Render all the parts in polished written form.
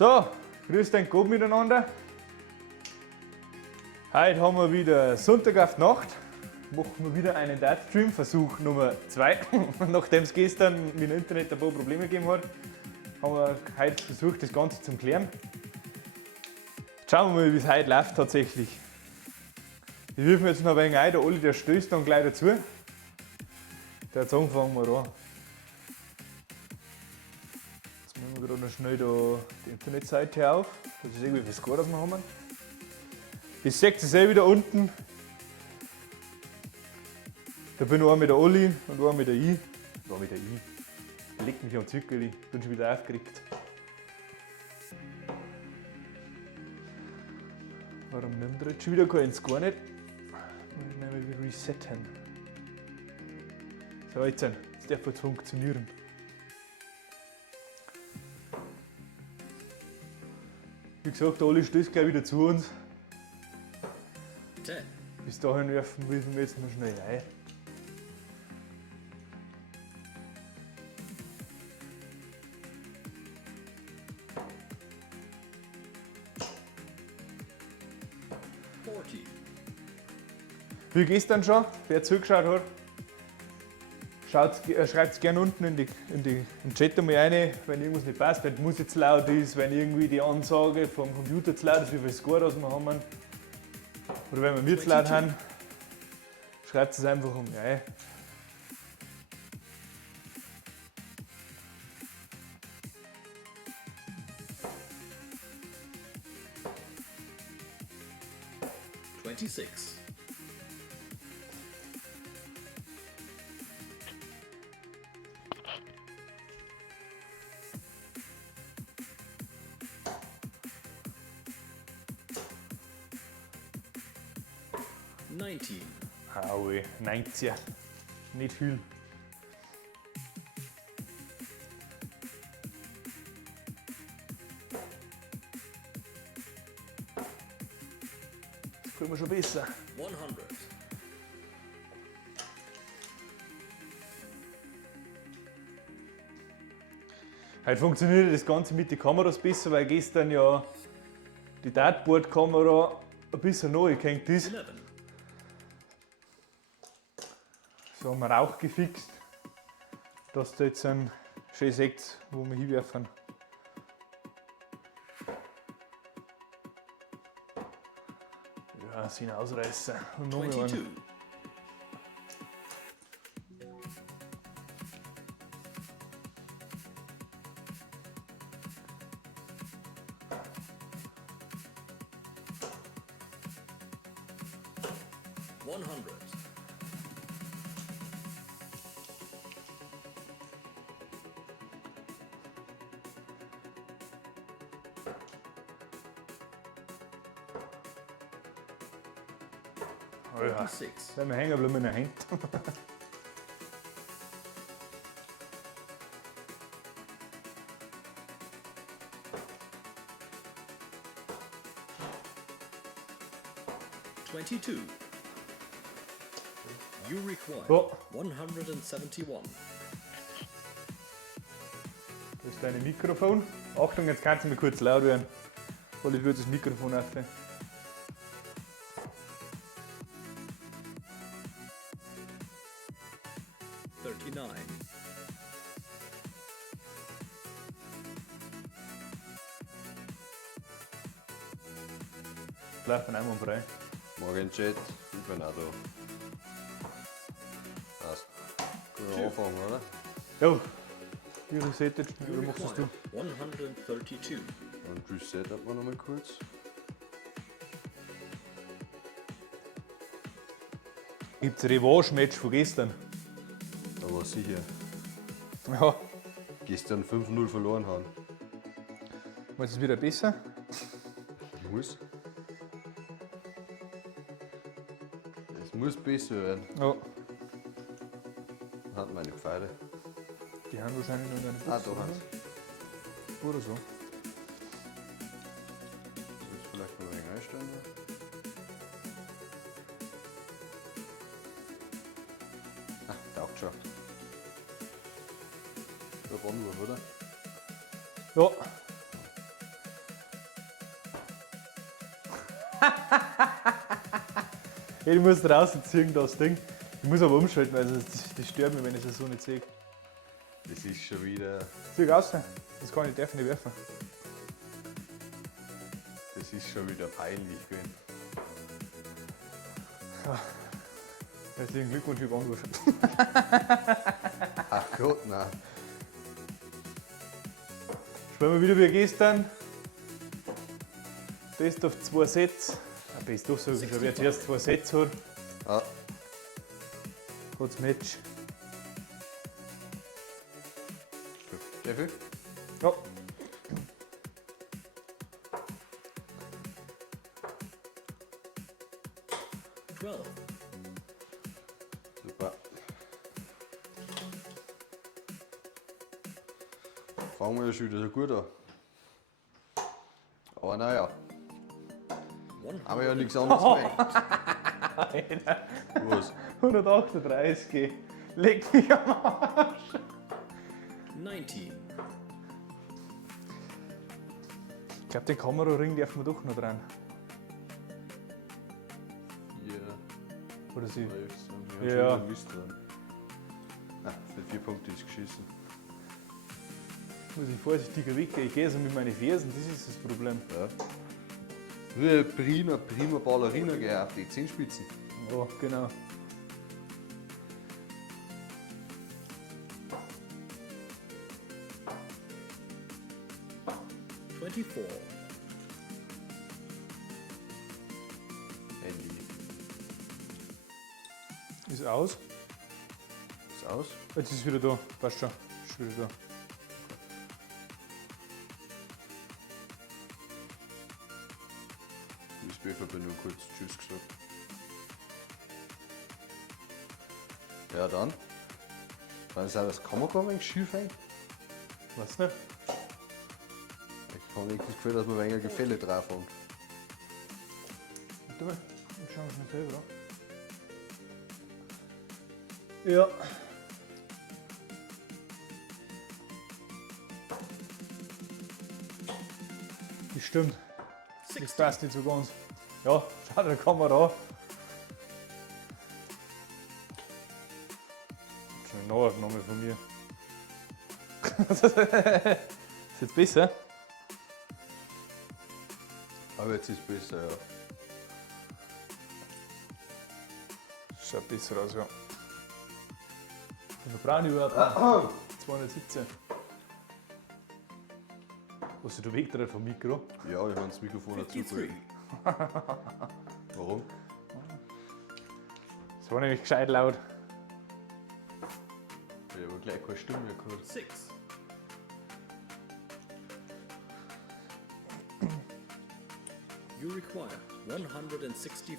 So, grüß den Gott miteinander. Heute haben wir wieder Sonntag auf die Nacht. Machen wir wieder einen Dartstream, Versuch Nummer 2. Nachdem es gestern mit dem Internet ein paar Probleme gegeben hat, haben wir heute versucht, das Ganze zu klären. Schauen wir mal, wie es heute läuft tatsächlich. Wir wirfen jetzt noch ein wenig ein, der Olli der stößt dann gleich dazu. Der jetzt fangen wir an. Jetzt machen wir gerade noch schnell da die Internetseite auf. Das ist irgendwie das Score, das wir haben. Ihr seht es wieder unten. Da bin ich mit der Olli und einer mit der I. Da mit der I. Legt mich am Zückerli, bin schon wieder aufgeregt. Warum nimmt er jetzt schon wieder keinen Score nicht? Ich nehme wieder resetten. So, jetzt darf es funktionieren. Wie gesagt, der Olli stößt gleich wieder zu uns. 10, Bis dahin werfen wir jetzt noch schnell rein. Wie gestern schon, wer zugeschaut hat, schreibt es gerne unten in den Chat einmal rein, wenn irgendwas nicht passt, wenn die Musik zu laut ist, wenn irgendwie die Ansage vom Computer zu laut ist, wie viel Score das wir haben. Oder wenn wir zu laut haben, schreibt es einfach um rein. $26. $19. Aue, 19. Nicht viel. Das können wir schon besser. 100. Heute funktioniert das Ganze mit den Kameras besser, weil gestern ja die Dartboard-Kamera ein bisschen neu gehängt ist. 11. So haben wir Rauch gefixt, dass da jetzt ein schön seht, wo wir hinwerfen. Ja, sind Ausreißer. Und noch mal 22. einen. $100. Oh ja, 56. wenn wir hängen bleiben in der Hand. $22. You require So. 171. Das ist dein Mikrofon. Achtung, jetzt kannst du mir kurz laut werden. Weil ich würde das Mikrofon öffnen. $39. Bleib von einmal frei. Morgen Chat, ich bin auch da. Passt. Können wir anfangen, oder? Jo, wie resettet, You oder machst das du? require 132. Und Reset hat man nochmal kurz. Gibt es ein Revanche-Match von gestern? Da war sicher. Ja, Gestern 5-0 verloren haben. ist es wieder besser? Muss. Es muss besser werden. Ja, Hat meine Pfeile. die haben wahrscheinlich noch eine Ah, Box, da hat's. oder so. Soll ich vielleicht noch ein wenig einstellen? Ah, taugt schon. Der Bonwurf, oder? Ja, Ich muss draußen ziehen, das Ding. Ich muss aber umschalten, weil die stören mich, wenn ich es so nicht sehe. Das ist schon wieder. Zieh raus, das kann ich darf nicht werfen. Das ist schon wieder peinlich gewesen. Herzlichen Glückwunsch, ich habe angerufen. Ach Gott, nein. Spielen wir wieder wie gestern. Best of 2 Sets. Best of, sag ich schon, wer zuerst 2 Sets hat, Ah, hat's Match. sehr viel. Ja. Super. Fangen wir ja schon wieder so gut an. Aber naja, haben wir ja nichts anderes mehr. Was? 138, leg mich am Arsch. 19. Ich glaube, den Kameraring dürfen wir doch noch dran. Ja, Oder sie? ja. Ja. Mist dran. Ah, für 4 Punkte ist geschissen. Muss ich vorsichtiger weggehen. Ich gehe so mit meinen Fersen, das ist das Problem. Ja. Wie prima Ballerina gehabt, die Zehenspitzen. Ja, genau. Handy. Ist aus. Ist aus. Jetzt ist es wieder da. Passt schon. Ist wieder da. USB-Verbindung kurz Tschüss gesagt. Ja dann. Kann es sein, dass die Kamera ein wenig schief hängt? Weiß nicht. Ich habe nicht das Gefühl, dass wir ein wenig Gefälle drauf haben. Warte mal. Jetzt schauen wir es mal selber an. Ja. Das stimmt. Das passt nicht so ganz. Ja, schau dir die Kamera an. Schon eine Nahaufnahme von mir. Ist jetzt besser? Aber jetzt ist es besser, ja. Schaut besser aus, ja. Wir brauchen überhaupt 217. Was ist der Weg drin vom Mikro? Ja, ich habe das Mikrofon dazu 53. Warum? Das war nämlich gescheit laut. Ich habe gleich keine Stimme mehr gehört. 6. You require 164.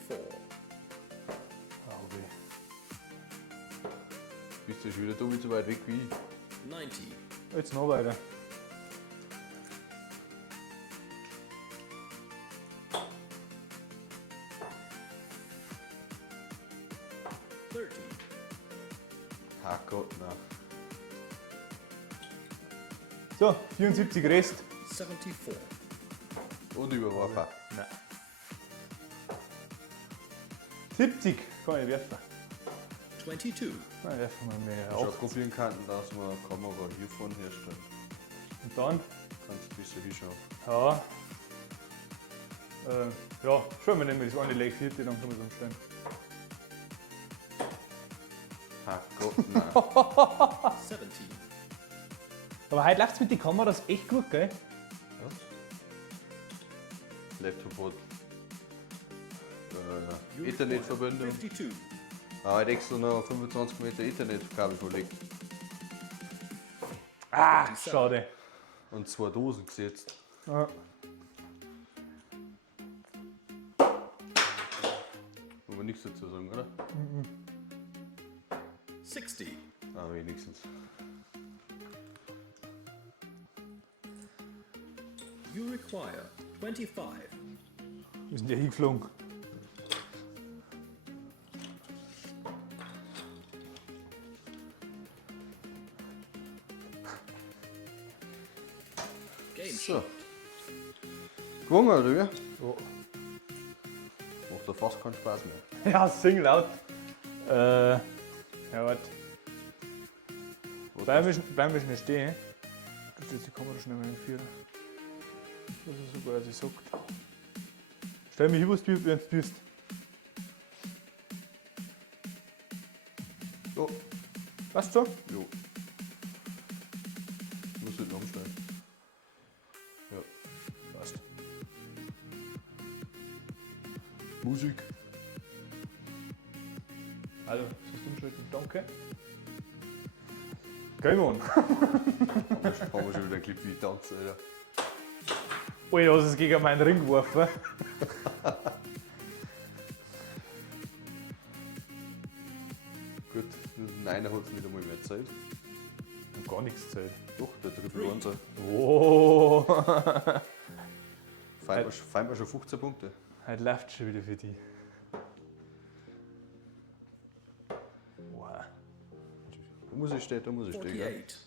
Oh, weh. Bist du schon wieder doppelt so weit weg wie ich? 90. Jetzt noch weiter. Ach Gott, nein. So, 74 Rest. 74. Und überworfen. Nein. 70 kann ich werfen. 22. Dann werfen wir mehr Schon auf. probieren könnten, dass man eine Kamera hier vorne herstellt. Und dann, Kannst du besser hinschauen. ja. Ja, schauen wir nehmen wir das eine Leg 4, dann können wir es umstellen. Ach Gott, nein. 17. Aber heute läuft es mit den Kameras echt gut, gell? Laptop hat You Internetverbindung. 52. Aber hat extra noch 25 Meter Internetkabel verlegt. Ah, schade. Und 2 Dosen gesetzt. Ja. Wollen wir nichts dazu sagen, oder? 60. Ah, wenigstens. You require 25. Wir sind ja hingeflogen. Game So. Gewonnen, oder wie? Ja. da fast keinen Spaß mehr. Ja, sing laut. Ja, warte. Bleiben wir schnell stehen. Gibt jetzt die Kamera schnell mal hinführen. Das ist super, als ich sagt. Stell mich hin, was du wenn du tust. So, Weißt du? jo. Muss hinten umstellen. Ja. Passt. Musik. Also, das ist umschalten. Danke. Game on. Haben wir schon wieder einen Clip wie ich tanze, Alter. Ui, du hast es gegen meinen Ring geworfen. Gut, nein, er hat nicht einmal mehr Zeit. Und gar nichts Zeit. Doch, der Triple Onser. Oh. Fein wir schon 15 Punkte. Heute läuft es schon wieder für dich. Wow. Da muss ich stehen, gell? 48.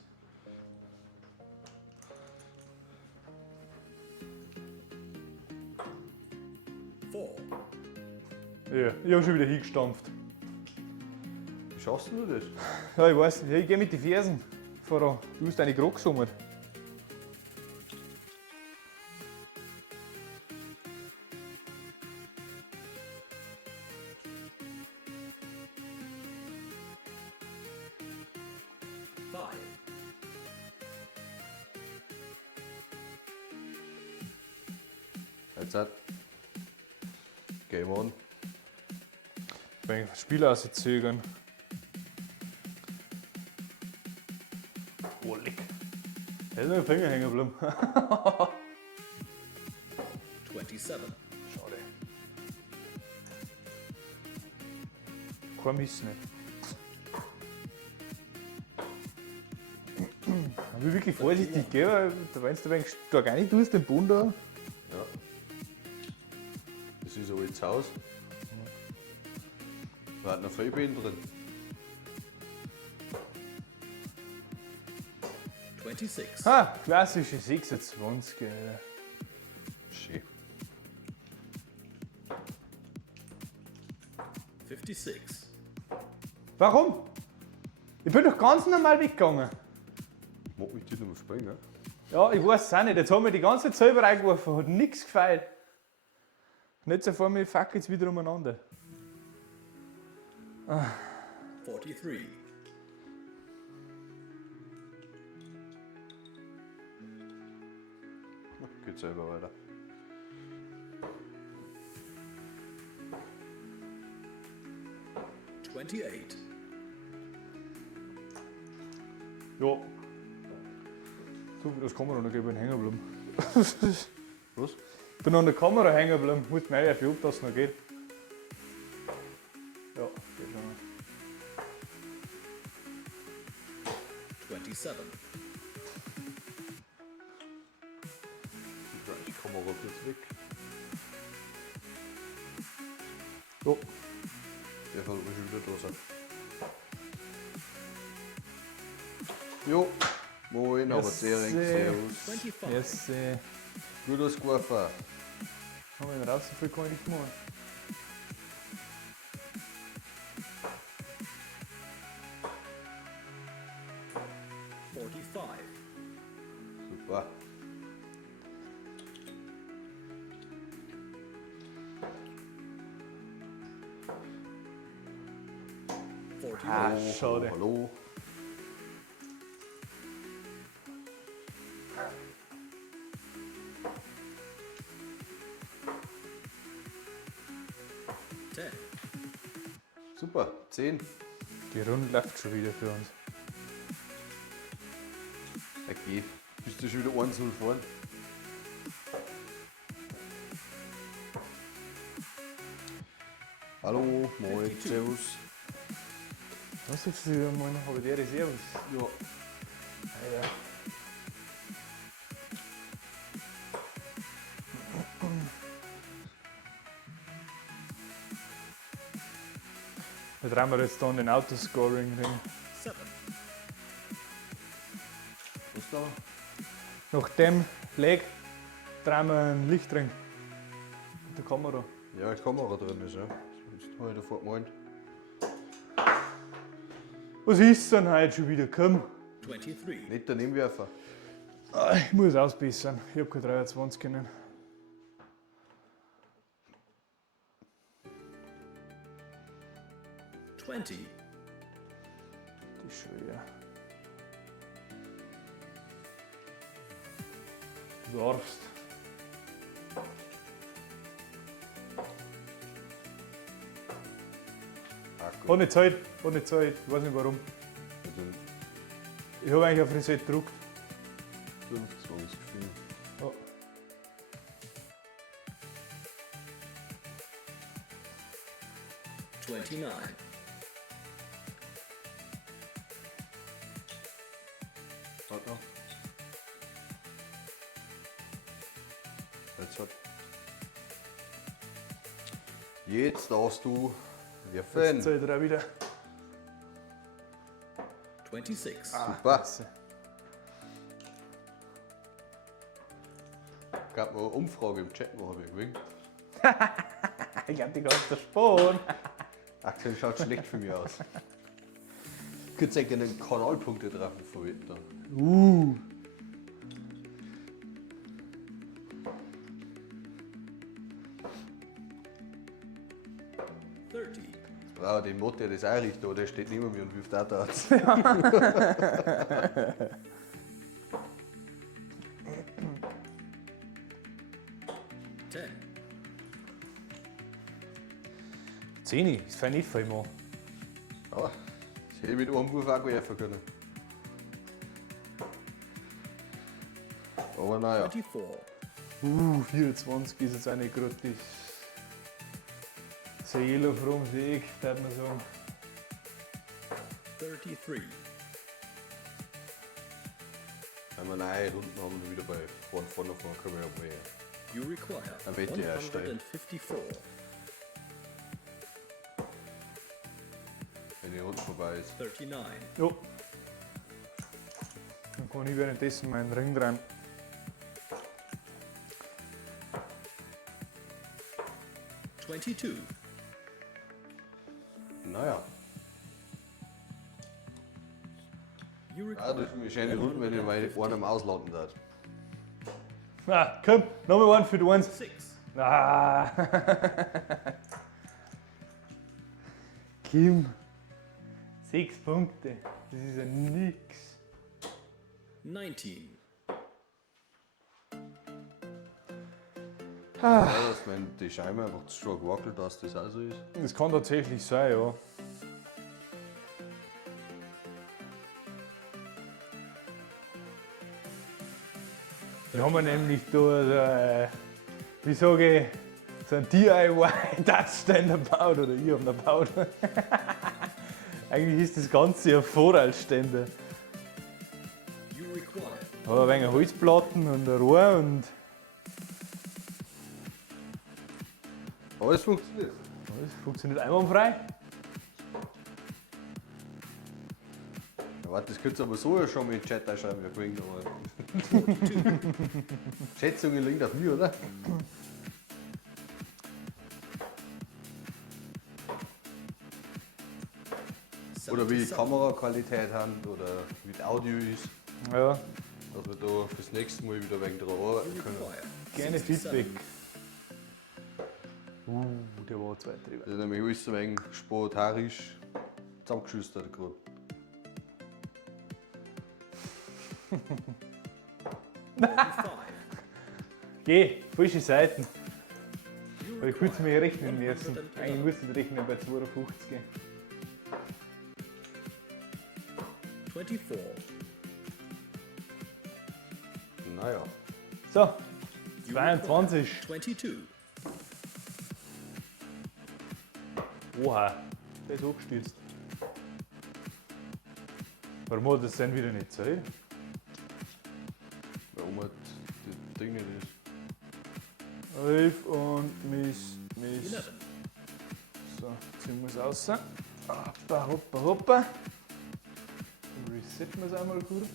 Four. Ja, ich habe schon wieder hingestampft. Wie schaffst du das? Ja, ich weiß, ja, ich gehe mit den Fersen voran. Du hast deine Krog gesammelt. Five. Jetzt hat. Game on. Wenn ich Spieler auszögern. Oh, leck. Da ist noch ein Finger hängen geblieben. 27. Schade. Kein Miss nicht. Ich will wirklich vorsichtig gehen, weil wenn du denkst, da gar nicht tust, den Bund da. Ja. Das ist ein altes Haus. Da hat noch Freibäden drin. 26. Ha, klassische 26. Alter. Schön. 56. Warum? Ich bin doch ganz normal weggegangen. Mag mich die noch springen? Ja, ich weiß es auch nicht. Jetzt haben wir die ganze Zeit selber reingeworfen, hat nichts gefeilt. Und jetzt vor mir fuck jetzt wieder umeinander. 43. Geht selber weiter. $28. Ja. So, das Kamera noch geben, hängen bleiben. Was? Ich bin an der Kamera hängen geblieben. Muss mir ja ob das noch geht. Ja, geht schon. 27. Die Kamera kurz weg. Ja. Der fällt mir schon wieder draußen. Jo, moin, aber Yes, Servus. Servus. 25. Jetzt Gut ausgeworfen. haben wir raus, so viel kann ich nicht machen. Super. Ah, Hallo, schade. Hallo. Super, 10. Die Runde läuft schon wieder für uns. Okay, bist du schon wieder 1-0 vorn? Hallo, moin, 52. servus. Was jetzt wieder mal noch? Aber der Servus. Ja, Alter. Da drehen wir jetzt dann den Autoscoring-Ring. 7. was da? Nach dem Leg drehen wir einen Lichtring. Mit der Kamera. Ja, die Kamera drin ist, ja. Das habe ich davor gemeint. Was ist denn heute schon wieder? Komm. 23. Nicht der Nebenwerfer. Ich muss ausbessern. Ich habe keine 23 können. Das ist schwer. Du darfst. Ohne Zeit, ohne Zeit. Ich weiß nicht warum. Ich habe eigentlich auf Reset gedruckt. 25 Gefühl. Ja. Warte noch. Jetzt hat. Jetzt darfst du Jetzt werfen. zählt er auch wieder. 26. Super. Gab noch eine Umfrage im Chat machen, habe ich gewinnt. Ich glaube, die ganze Spahn. Aktuell schaut schlecht für mich aus. Ich könnte sagen, einen Kanalpunkte treffen von heute. 30. Wow, den Mod, der das einrichtet, oder der steht neben mir und wirft auch da. 10. 10, ist fein nicht viel mal. Ja, das hätte ich mit einem Wurf auch werfen können. Aber naja, 24. 24 ist jetzt auch nicht gerade das Seele vom Weg, darf man sagen. 33. wenn wir neue Runden haben und wieder bei vorne fahren, können wir ja mehr. You require Dann wird der erstellen. 154. Wenn die Runde vorbei ist. 39. Ja. Dann kann ich währenddessen meinen Ring dran. Naja, You das ist eine schöne Runde, wenn ich mal einen am Auslanden darf. Ah, komm, nochmal einen für die Eins. 6. Ah. Kim. 6 Punkte. Das ist ja nix. 19. Ja, dass wenn die Scheibe einfach zu stark wackelt, dass das auch so ist. Das kann tatsächlich sein, ja. Wir haben nämlich da, wie sage ich, so ein DIY-Touchständer gebaut, oder ich habe ihn gebaut. Eigentlich ist das Ganze ein Vorratsständer. You require Aber ein wenig Holzplatten und ein Rohr und Aber es funktioniert. das funktioniert einwandfrei. Ja, warte, das könnt ihr aber so ja schon mal in den Chat schreiben, wer gewinnt. Aber Schätzungen liegen auf mir, oder? Oder wie die 77. Kameraqualität haben oder wie das Audio ist. Ja, Dass wir da fürs nächste Mal wieder wegen dran arbeiten You können. require gerne 67. Feedback. Der war 2 drüber. Das ist nämlich alles so ein wenig spontan zusammengeschustert gerade. 45. Geh, falsche Seiten. You Weil ich kurz require mir rechnen müssen. 111. Eigentlich muss ich rechnen bei 52. 24. Naja, So, You require 22. 22. Oha, der ist abgestürzt. Warum hat das denn wieder nicht zählt? warum hat das Ding nicht ist. 11 und Mist. 11. So, ziehen wir es raus. Hoppa, hoppa, hoppa. Dann resetten wir es einmal kurz.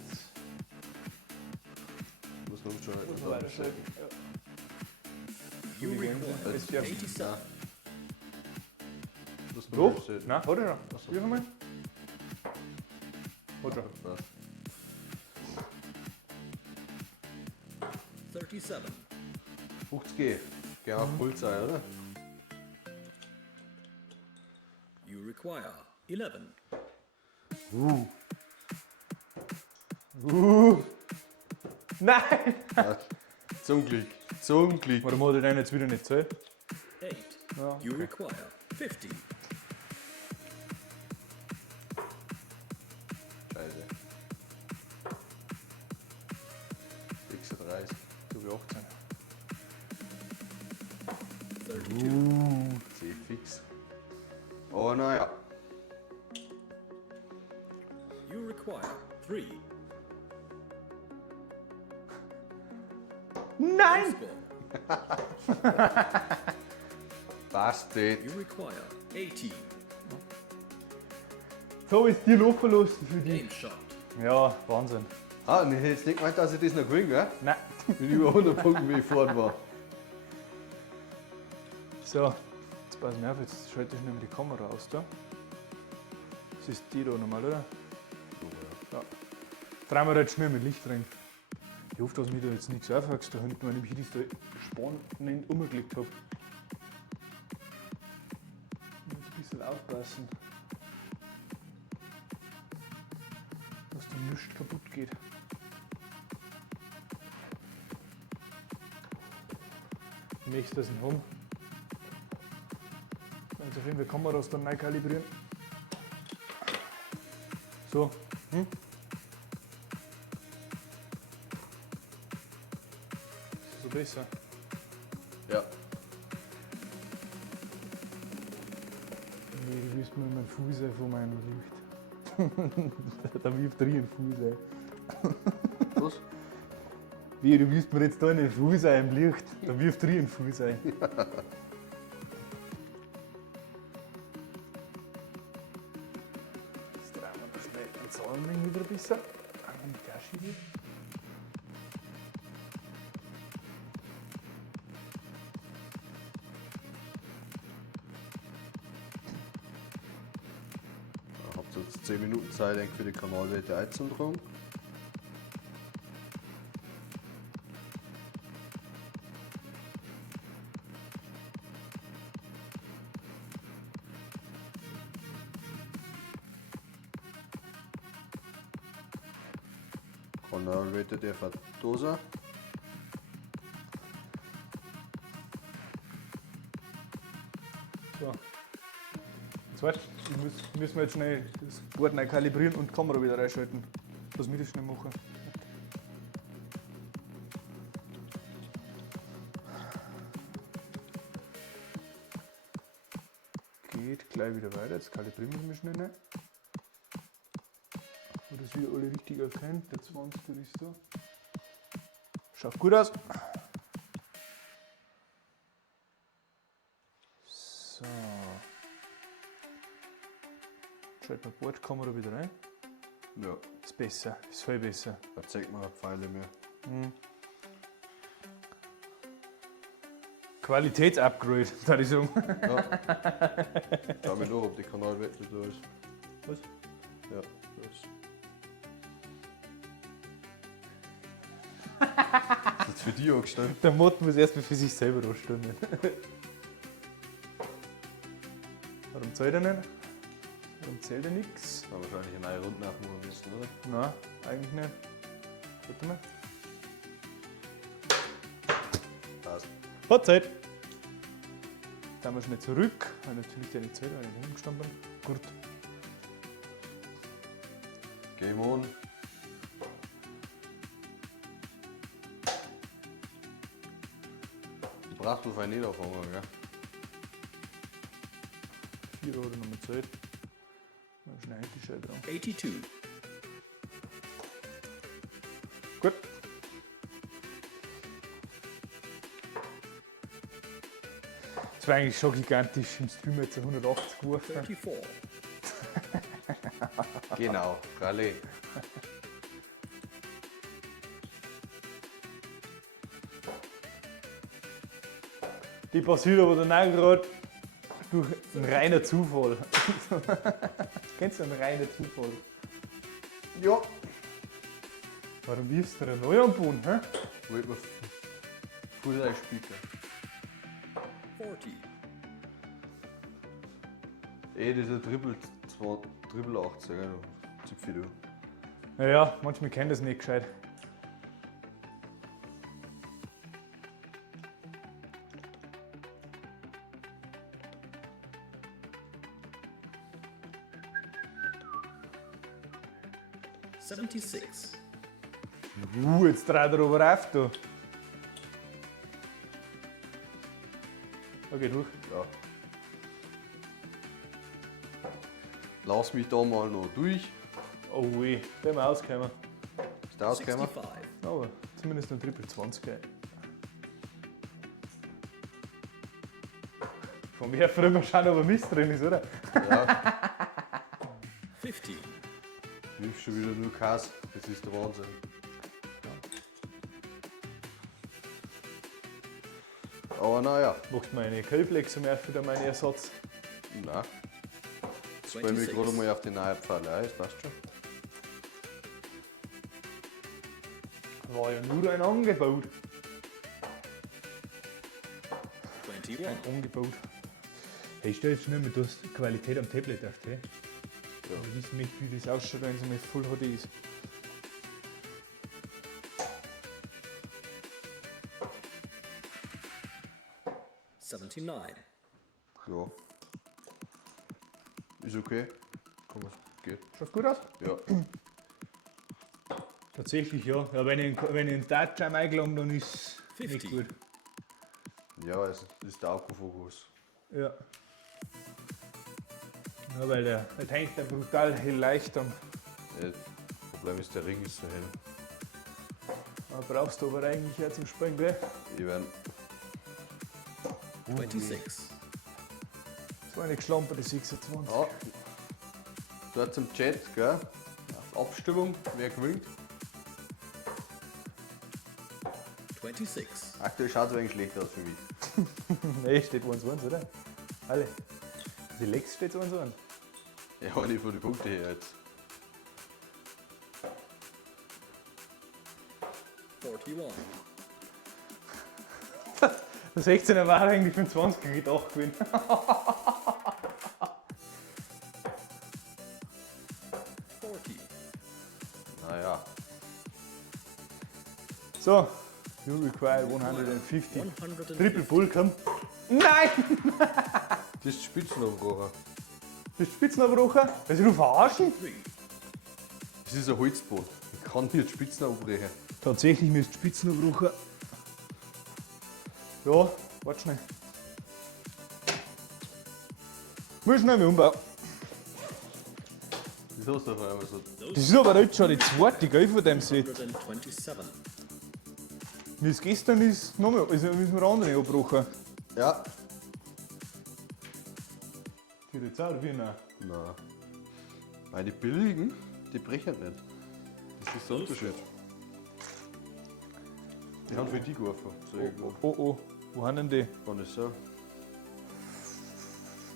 Muss noch schon Muss man weiter schalten. Ja. You Gänse. require Ist ja- 87. Das muss Doch? man sehen. Nein, warte noch. Wie mal? Warte. Ja. 37. 50G. Geh auf Pulsei, oder? You require 11. Nein! Ja. Zum Glück. Zum Glück. Warum hat er den jetzt wieder nicht zählt? 8. Ja, You okay. require 50. Scheiße. 36. So wie 18. 32. C fix. Oh naja. You require 3. Nein! Baseball. Bastard. You require 18. So ist die Luftverlust für die. Game shot. Ja, Wahnsinn. Ah, und ich hätte jetzt nicht gemeint, dass ich das noch gewinne, gell? Nein. Mit über 100 Punkten, wie ich vorhin war. So, jetzt pass mir auf, jetzt schalte ich nämlich die Kamera aus da. Das ist die da nochmal, oder? Ja. Drehen wir jetzt schnell mit Licht rein. Ich hoffe, dass mich da jetzt nichts aufwächst da hinten, wenn ich das da spannend umgelegt habe. Ich muss ein bisschen aufpassen, dass da nichts kaputt geht. Ich möchte das nicht haben. Also auf jeden Fall Kameras dann neu kalibrieren. So. Ist so besser. Ja. Nee, du willst mir meinen Fuß ein von meinem Licht. Da wirft drin ein Fuß ein. Was? Wie, du willst mir jetzt da einen Fuß ein im Licht. Da wirft drin ein Fuß ein. Jetzt drehen wir noch schnell den Zahnring wieder ein bisschen. In die Tasche wieder. Ich hab jetzt 10 Minuten Zeit eigentlich für die Kanalwerte einzutragen. Kanalwerte der Verdoser. So. Jetzt warte, müssen wir jetzt schnell das Board neu kalibrieren und die Kamera wieder reinschalten. Dass wir das schnell machen. Geht gleich wieder weiter. Jetzt kalibrieren wir schnell rein. Und das wieder alle richtig erkennt. Der 20 ist da. Schaut gut aus. So. Schalten wir die Bordkamera wieder rein. Ja, Ist besser, ist viel besser. da zeigt man Pfeile mehr. Qualitätsupgrade, würde ich sagen. Ja. Schau mir nur, ob die Kanalwerte da ist. Was? Ja, das ist. Das ist jetzt für dich angestanden. Der Mod muss erstmal für sich selber anstellen. Warum zählt er nicht? Warum zählt er nichts? Da wahrscheinlich eine neue Runde nachmachen müssen, oder? Nein, eigentlich nicht. Warte mal. Passt. Hat Zeit. Dann wir schnell zurück, weil natürlich der nicht zählt, weil ich umgestanden bin. Gut. Game on. Du brauchst auf einen Niederfanger, gell? 4 Euro nochmal Zeit. Mal schnell die Scheibe dran. 82. Gut. Das war eigentlich schon gigantisch im Stream jetzt 180 geworfen. 34. Genau, Rallye. Die passiert aber dann auch gerade durch einen reiner Zufall. Kennst du einen reinen Zufall? Ja. Warum wirfst du da neu am Boden? Hä? Wollte man früher spielen. 40. Dieser Triple 80, ja, Zipfi du. Naja, manchmal kennt das nicht gescheit. $76. Jetzt dreht er aber auf da. Okay, durch. Ja. Lass mich da mal noch durch. Oh weh, der wir auskommen. Ist der ausgekommen? 65. Aber zumindest ein Triple 20. Ey. Von mir früher mal schauen, ob ein Mist drin ist, oder? Ja, 50. du wirfst schon wieder nur Kass. Das ist der Wahnsinn. Aber naja, Machst du meine Kölflex mehr für meinen Ersatz? nein. Jetzt freue mich gerade mal auf die neue Pfeile. Ja, das passt schon. War ja nur ein Angebot. 21. Angebot. Hey, stell jetzt schnell mal das die Qualität am Tablet auf, hey? Ja. Wir wissen nicht, wie das ausschaut, wenn es mit Full HD ist. $79. Ja. Ist okay. Komm, es geht. Schaut gut aus? Ja. Tatsächlich ja. Ja, wenn ich einen Touchdown eingelangt, dann ist es nicht 50. gut. Ja, es ist der Autofokus. Ja. Ja, weil der hängt da brutal hell leicht am. Das Problem ist, der Ring ist so hell. Da brauchst du aber eigentlich ja zum Springen, gell? Ich werde 26. So eine geschlamperte 26. ja, dort zum Chat, gell? Abstimmung, wer gewinnt. 26. Aktuell schaut es eigentlich schlecht aus für mich. Nee, steht 1-1, oder? Alle. Die Lex steht 1-1. Ja, nicht von den Punkten her jetzt. 41. Der 16er war eigentlich für den 20er gedacht gewesen. 40. Naja, So, you require 150. 150. Triple Pull, komm. Nein! das ist Spitzenabbrocher. Das ist Spitzenabbrocher. Willst du nur verarschen? 3. Das ist ein Holzboot. Ich kann nicht Spitzen abbrechen. Tatsächlich müsst Spitzenabbrocher. Ja, warte schnell. Muss schnell mal umbauen. Das hast du auf einmal so. Das ist aber jetzt schon die zweite, gell, von dem Set. 127. Bis gestern ist nochmal, also müssen wir andere abgebrochen. Ja. Die jetzt auch, wie nein? Nein. Weil die billigen, die brechen nicht. Das ist der Unterschied. Die haben für die geworfen. So irgendwo. Oh, wo haben denn die? Kann ich sagen.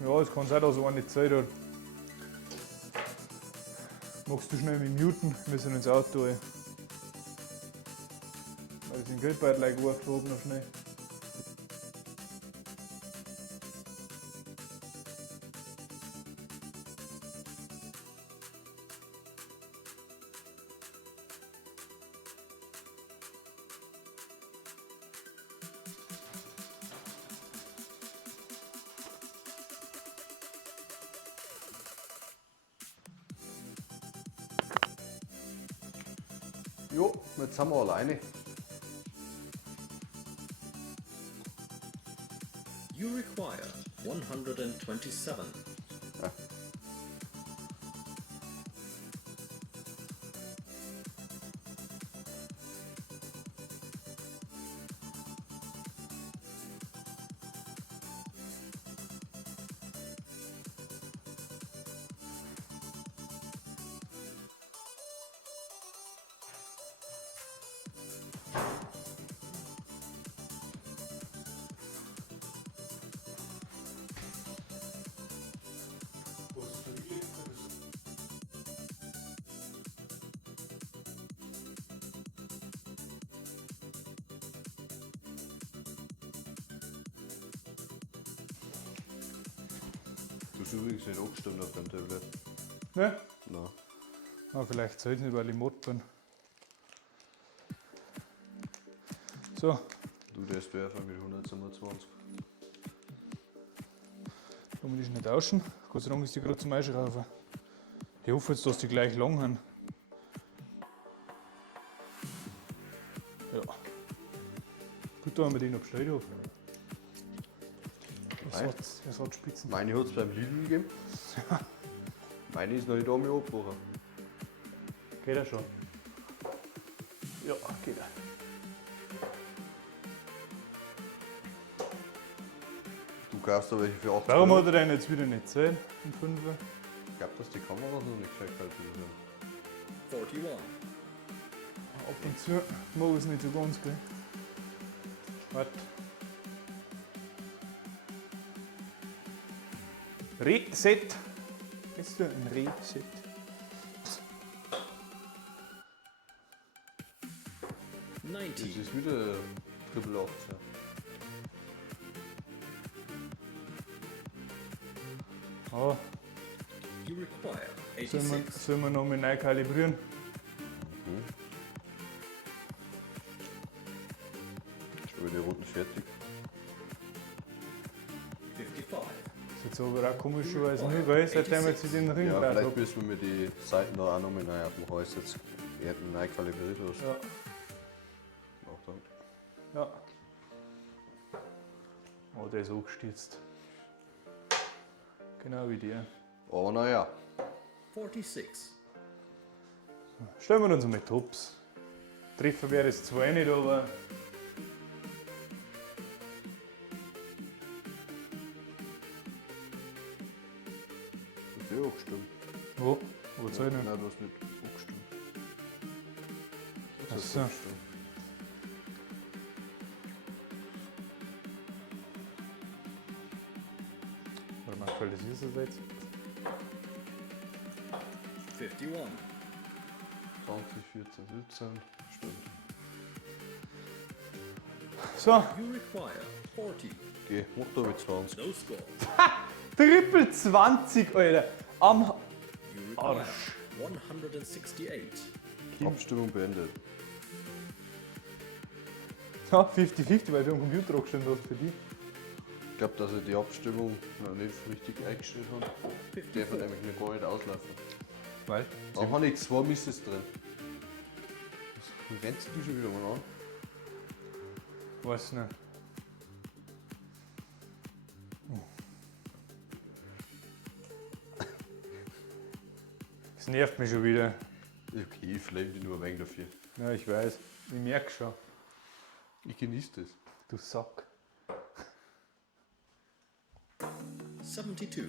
Ja, es kann sein, dass so eine Zeit hat. Magst du schnell mit muten? Wir sind ins Auto. Ey. Weil ich den Geldbeutel eingeworfen habe noch schnell. Jo, jetzt sind wir alleine. You require 127. Ja. Hast du übrigens nicht angestimmt auf deinem Tablet? Ne? Nein. Ah, vielleicht soll ich nicht, weil ich Mod bin. So, Du darfst werfen mit 127. da muss ich nicht tauschen. Gott sei Dank ist die gerade zum Einschrauben. Ich hoffe jetzt, dass die gleich lang haben. Ja. Gut, da haben wir die noch bestellt. Ersatzspitzen. Meine hat es beim Lidl gegeben. Meine ist noch nicht einmal abgebrochen. Geht er schon? Ja, geht er. Du kaufst da welche für 8 Warum Euro. hat er denn jetzt wieder nicht 10 und 5? Ich glaube, dass die Kamera noch nicht gescheit gehalten wird. 41. Ab und zu mag ich es nicht so ganz, gell? Warte. Reset. Ist du ein Reset? Das 90. ist wieder Triple 18. Ah, You require sollen 86. wir noch mal neu kalibrieren? Schon wieder Runden fertig. 55. Das ist jetzt aber auch komisch, weil es nur gell, seitdem jetzt in den Ring Ja, drauf vielleicht hab. müssen wir die Seiten da auch noch mal neu auf dem Hals jetzt neu kalibriert hast. Ja, Achtung. ja. Oh, der ist angestürzt. Genau wie der. Aber naja, 46. Stellen wir uns mal Tops. Treffen wäre es zwar nicht, aber. das ist ja auch gestimmt. Wo? Wo soll ich Nein, denn? du hast nicht angestimmt. Ach Das ist so. angestimmt. Warte mal, aktualisierst du das jetzt? 51. 20, 14, 17, stimmt. So, You require 40. Geh, mach da mit 20. No score. Triple 20, Alter. Am You require Arsch. 168. Abstimmung beendet. 50-50, weil du am Computer angestellt hast für die. Ich glaube, dass er die Abstimmung noch nicht richtig eingestellt hat. Der wird nämlich noch gar nicht auslaufen. Weil? Da habe ich 2 Misses drin. Was rennst du schon wieder mal an? Weiß nicht. Das nervt mich schon wieder. Okay, ich flame die nur ein wenig dafür. Ja, ich weiß. Ich merke schon. Ich genieße das. Du Sack. 72.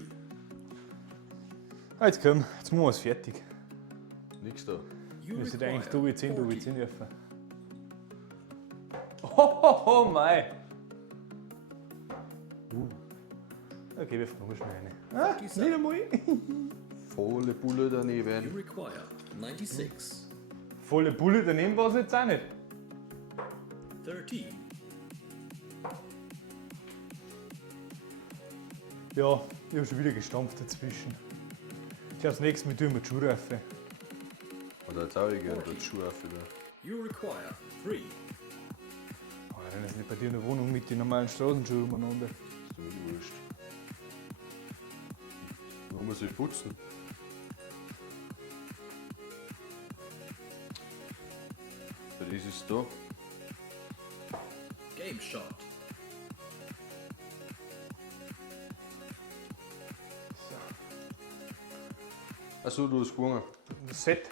Ah, jetzt komm, jetzt machen wir es fertig. Nix da. You Wir sind require eigentlich du 10 40. dürfen. Oh mei! Okay, wir fangen schon mal rein. Ah, nicht 47. einmal. Volle Bulle You daneben. require 96. Volle Bulle daneben war es jetzt auch nicht. 13. Ja, ich habe schon wieder gestampft dazwischen. Ich glaube, das nächste Mal tun wir die Schuhreife. Und jetzt auch ich dort Schuhe auf wieder. You require 3. Oh, dann ist nicht bei dir in der Wohnung mit den normalen Straßenschuhen umeinander. Ist mir nicht wurscht. Warum muss ich putzen? Für das ist da. Game shot. Achso, du hast gewonnen. Das Set,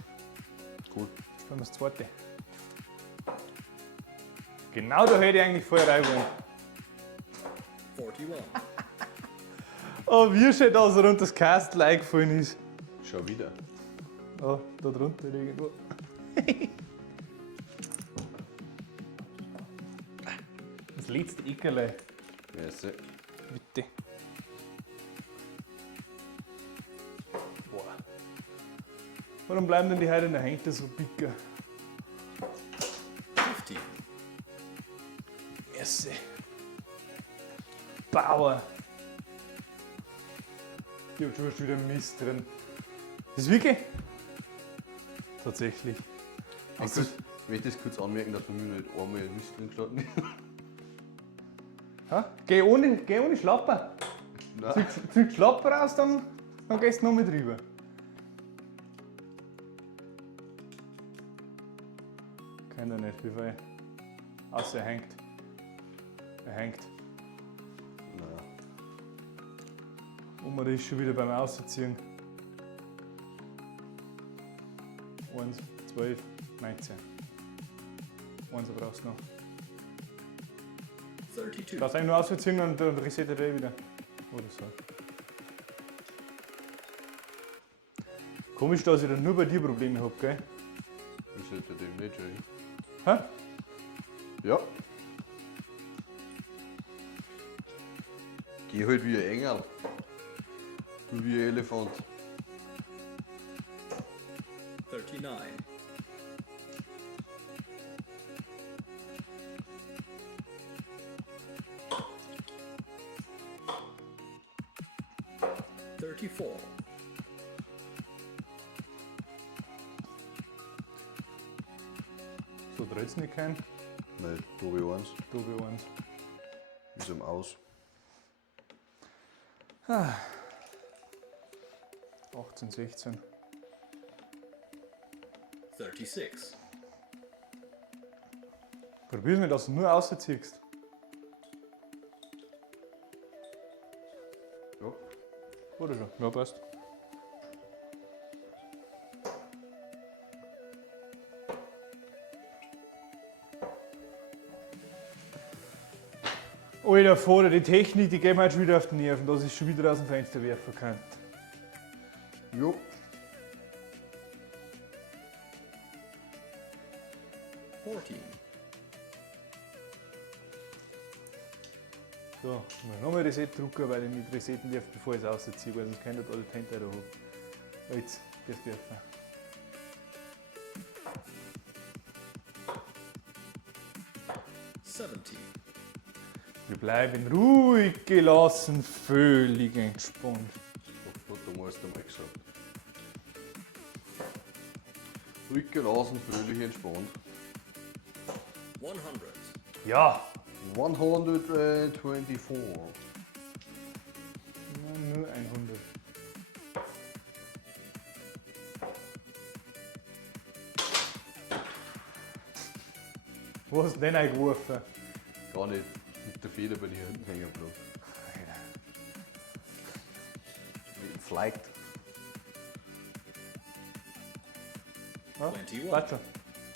Cool. das war das zweite. Genau da hätte ich eigentlich vorher rein wollen. 41. Oh, wie schön, dass er unter das Kastel eingefallen ist. Schau wieder. Oh, da drunter irgendwo. Das letzte Eckerle, Merci. bitte. Boah. Warum bleiben denn die heute in der Hände so bicker? 50. Merci. Bauer. Ich hab schon wieder Mist drin. Das ist wirklich? Tatsächlich. Ich möchte das kurz anmerken, dass bei mir nicht einmal Mist drin gestanden ist. Ha? Geh ohne Schlapper. Nein. Züg Schlapper raus, dann gehst du noch mit drüber. Kennt er nicht, wie viel. Außer er hängt. Er hängt. Nein. Und man ist schon wieder beim Ausziehen. 1, 12, 19. 1 brauchst du noch. 32. Darfst eigentlich nur ausziehen und dann resettet er wieder. Oder so. Komisch, dass ich dann nur bei dir Probleme habe, gell? Das sollte dem nicht schon. Hä? Ja. Geh halt wie ein Engel. Und wie ein Elefant. 39. $34. So dreht's nicht kein. Nein, Tobi 1. Tobi 1. Ist am Aus. 18, 16. 36. Probier's nicht, dass du nur rausziehst. Ja. Oder schon? Ja, passt. Alter, Vater, die Technik, die geht mir jetzt schon wieder auf die Nerven, dass ich schon wieder aus dem Fenster werfen kann. Jo. So, ich muss nochmal Reset drücken, weil ich nicht resetten darf, bevor ich es rausziehe, weil sonst kann ich alle Tente da haben. Jetzt, das dürfen. Wir bleiben ruhig gelassen, völlig entspannt. Das hat der Meister mal gesagt. Ruhig gelassen, völlig entspannt. 100. Ja! 124. Nur 100. Wo hast du denn eingeworfen? Gar nicht. Mit der Feder bin ich hinten hängen geblieben. Mit dem Flight. Ja, 21. warte.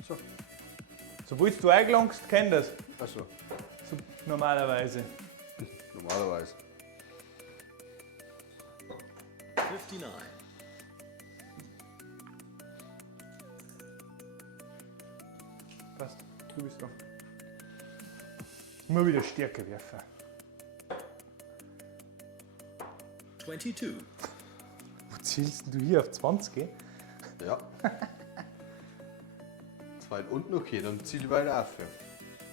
So. Sobald du eingelangst, kennt das. Achso, So, normalerweise. normalerweise. 59. Passt, du bist dran. Immer wieder Stärke werfen. 22. Wo zielst du hier auf 20? Ja. Zweit unten, okay, dann ziel weiter auf.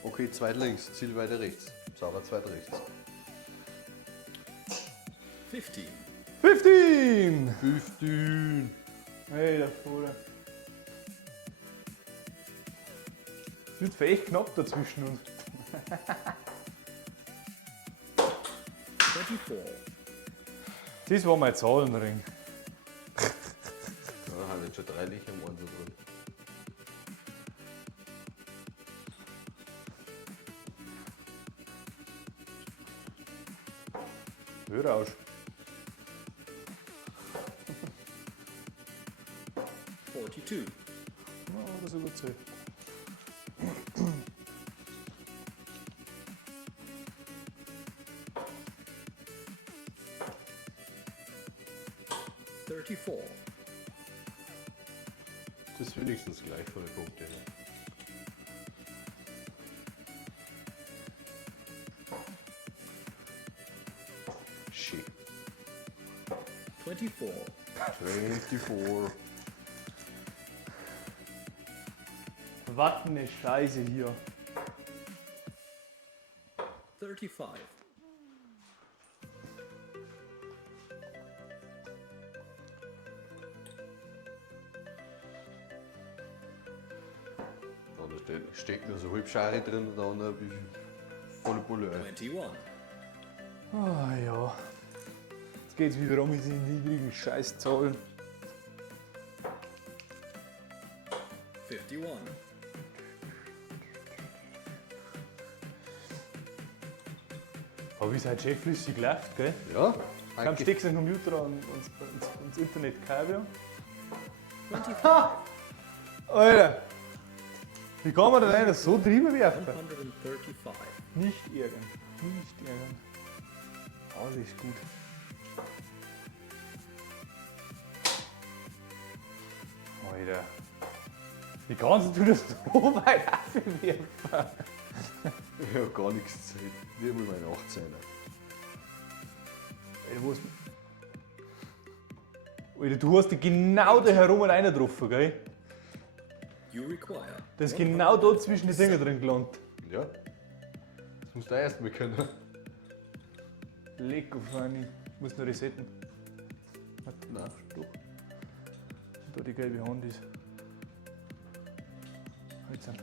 Okay, zweit links, ziel weiter rechts. Sauber, zweit rechts. 15. 15! 15. Hey, da vorne. Es wird für echt knapp dazwischen uns. 24. Das war mein Zahlenring. Da haben wir jetzt schon 3 Lichter im Ohren so drin. Hör aus. 42. Ja, das ist gut so. Das ist wenigstens gleich von der Punkte her. Shit. 24. 24. Was eine Scheiße hier. 35. Steckt nur so Halbschare drin und dann ein bisschen volle Bulle ein. 21, Ah ja. Jetzt geht's wieder um diese niedrigen Scheißzahlen. 51, Aber wie es halt schön flüssig läuft, gell? Ja, Dann steckst du den Computer an ins Internetkabel. 25, Alter! Wie kann man denn einer so drüber werfen? 135, Nicht ärgern. Nicht ärgern. Alles gut. Alter. Wie kannst du das so weit abwerfen? Ich habe gar nichts gesehen. Wie mit meinen 18er. Alter, Alter, du hast dich genau da herum reingetroffen, gell? you require Das ist genau dort zwischen den Dingen drin gelandet. Ja. Das musst du erst mal können. Leck auf Fanny. Ich muss noch resetten. Nein, doch. Da die gelbe Hand ist. Halt an.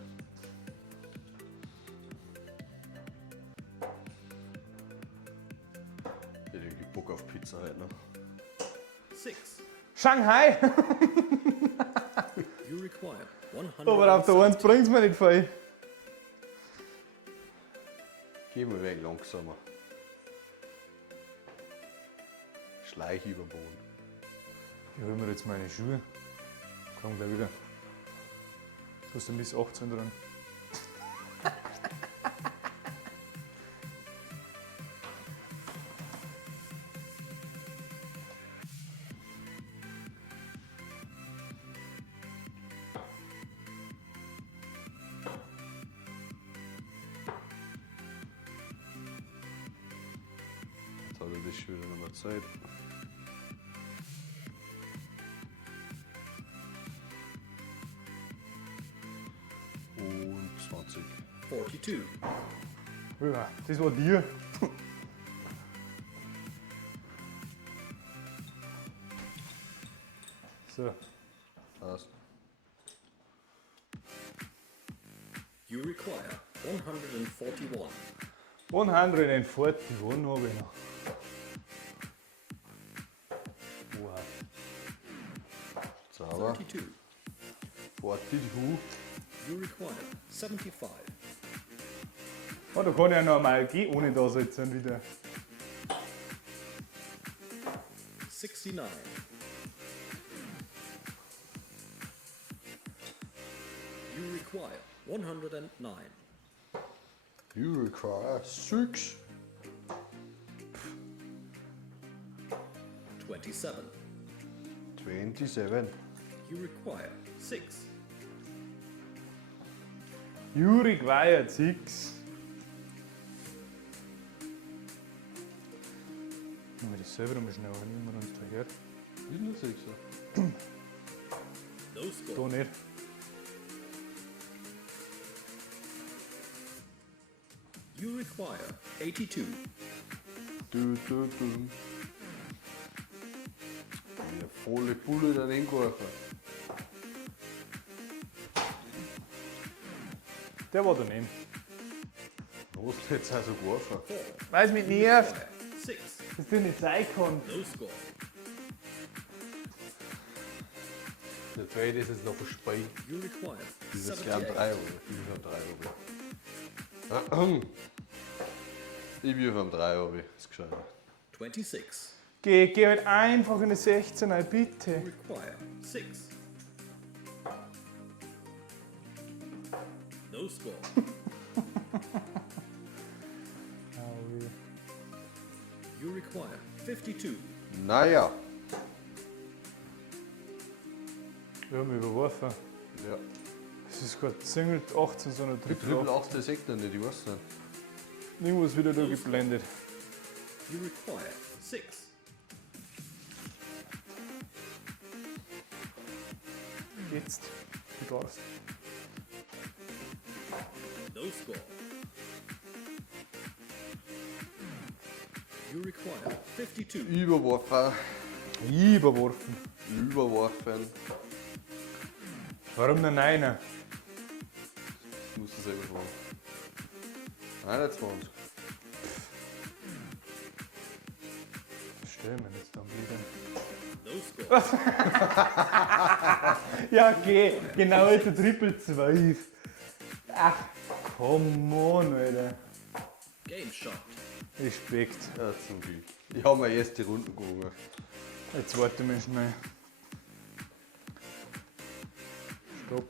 Ich hätte irgendwie Bock auf Pizza heute noch. 6, Shanghai! you require Aber auf der 1 bringt's mir nicht viel. Geh mal weg langsamer. Schleich über den Boden. Ich hol mir jetzt meine Schuhe. Komm gleich wieder. Du hast ein bis 18 dran. Jetzt hat er das schon wieder noch mal Zeit. Und 20. 42, Ja, das war dir. So, Passt. you require 141, 141 habe ich noch. Wow. Sauber. 32, 42. you require 75, Oh, da kann ich ja noch einmal gehen, ohne da sitzen wieder. 69, you require 109, You require 6. 27, 27. you require 6, You require 6. Nehmen wir das selber mal schnell, nehmen wir uns daher. Ist nur 6. no Da score, nicht. you require 82, Du. Ja, volle Bulle daneben geworfen. Der war daneben. Du hast jetzt also geworfen. 4, Weil es mich nervt, 6, dass du nicht sein kannst. no score, Der zweite ist jetzt noch verspeit. you require Dieses Jahr 78, 3 Euro. Ich wirf am 3 Euro. Ist gescheit. 26, Geh halt einfach in die 16er, you bitte. require 6, no score, you require 52, Naja. Wir haben überworfen. Ja. Es ist gerade Single 18, sondern Die Triple Triple 8 sagt er nicht, ich weiß nicht. Irgendwas wieder da geblendet. you require 6, Jetzt. Du darfst. no score, you require 52, Überworfen. Überworfen. Überworfen. Warum der Neiner? Muss das irgendwo. 21. Stellen wir jetzt dann wieder. No score. Ja, okay, genau jetzt ein Triple 12. Ach, come on, Alter. Game shot. Respekt. Ja, zum Glück. Ich habe mir erst die Runden gewonnen. Jetzt warte mal schnell. Stopp.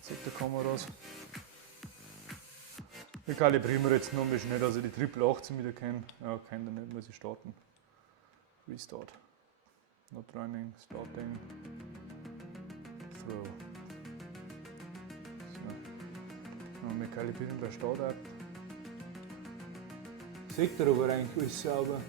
Sieht der Kameras. Ich kalibriere mir jetzt noch mal schnell, dass ich die Triple 18 wieder kenne. Ja, kann dann nicht, muss ich starten. Restart. Not running, starting. Throw. So. Und wir kalibrieren bei Start ab. Seht ihr aber eigentlich alles sauber.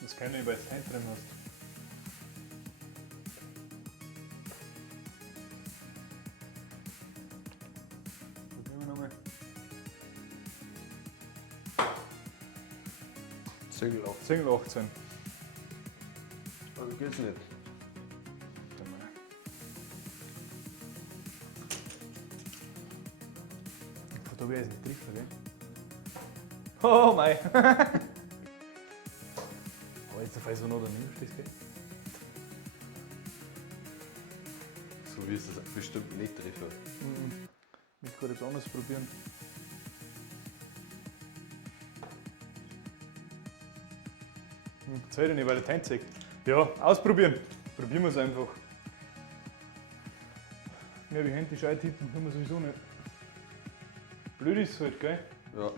Das kann ich, weil du Hand drin hast. Probieren wir nochmal. Single 8. Single 18. Also geht's nicht. Warte mal. Da wäre es nicht Treffer, gell? Oh mein! Oh, jetzt falls du noch daneben stehst, gell? So wie es das bestimmt nicht treffe. Ich kann jetzt anders probieren. Zähl dir nicht, weil der Teint zeigt. Ja, ausprobieren. Probieren wir es einfach. Mehr wie Hände Scheit tippen können wir sowieso nicht. Blöd ist es halt, gell? Ja.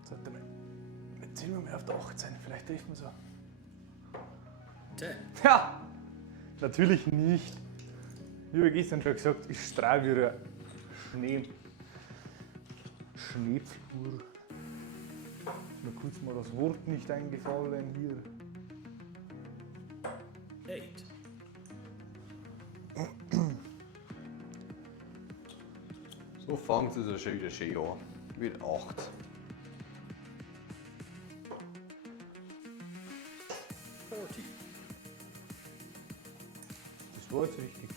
Jetzt warte mal. Jetzt ziehen wir mal auf der 18. Vielleicht trifft man es auch. 10. Ja! Natürlich nicht. Wie habe gestern schon gesagt, ich strahle wie ein Schneepflur. Mir kurz mal das Wort nicht eingefallen hier. 8. So fängt es ja schon wieder schön an. Mit 8. 40. Das war jetzt richtig.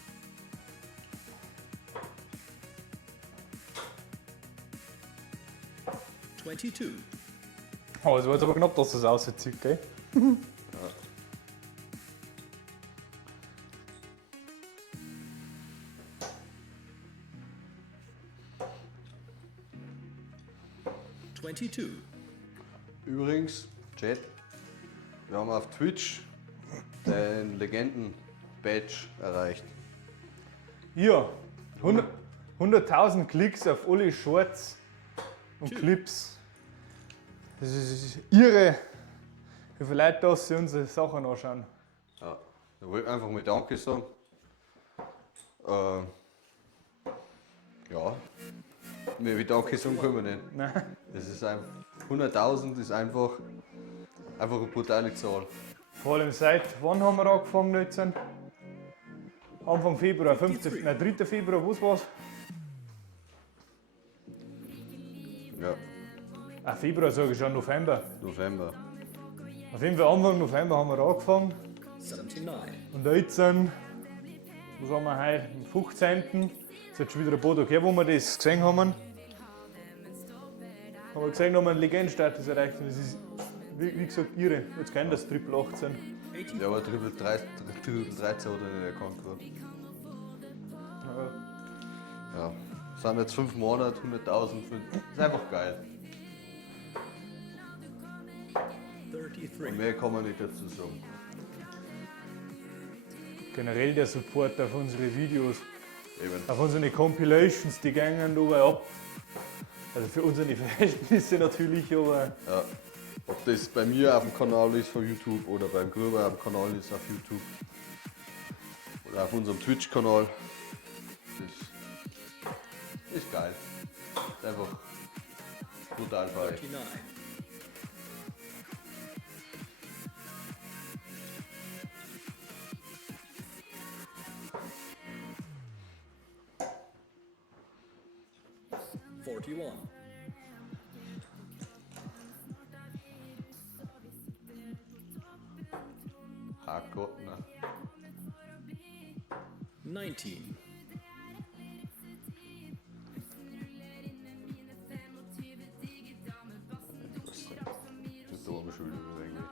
Oh, es war jetzt aber knapp, dass das auszieht, gell? Ja. Übrigens, Chat, wir haben auf Twitch den Legenden-Badge erreicht. Ja, 100.000 Klicks auf alle Shorts und Clips. Das ist irre, wie viele Leute da sich unsere Sachen anschauen. Ja. Da wollte ich einfach mal Danke sagen. Ja, mehr wie Danke sagen können wir nicht. Nein. Das ist einfach, 100.000 ist einfach eine brutale Zahl. Vor allem seit wann haben wir angefangen jetzt? Anfang Februar, 15, nein, 3. Februar, was war's? Ja, Februar sage ich schon, November. November. Auf jeden Fall Anfang November haben wir angefangen. 79. Und jetzt sind, was haben wir heute, am 15. Das ist jetzt schon wieder ein paar Tage her, wo wir das gesehen haben. Haben wir gesehen, haben wir einen Legendenstatus erreicht. Und das ist, wie gesagt, irre. Jetzt kennen das Triple 18. Ja, aber Triple 13 hat er nicht erkannt gerade. Ja, das sind jetzt 5 Monate, 100.000. Das ist einfach geil. 33. Und mehr kann man nicht dazu sagen. Generell der Support auf unsere Videos, Eben. auf unsere Compilations, die gehen dabei ab. Also für unsere Verhältnisse natürlich, aber Ja. Ob das bei mir auf dem Kanal ist von YouTube oder beim Gruber auf dem Kanal ist auf YouTube oder auf unserem Twitch-Kanal. Das ist geil. Ist einfach brutal fein. 39. 41. Gott, ne. 19. Das ist schon wieder irgendwie.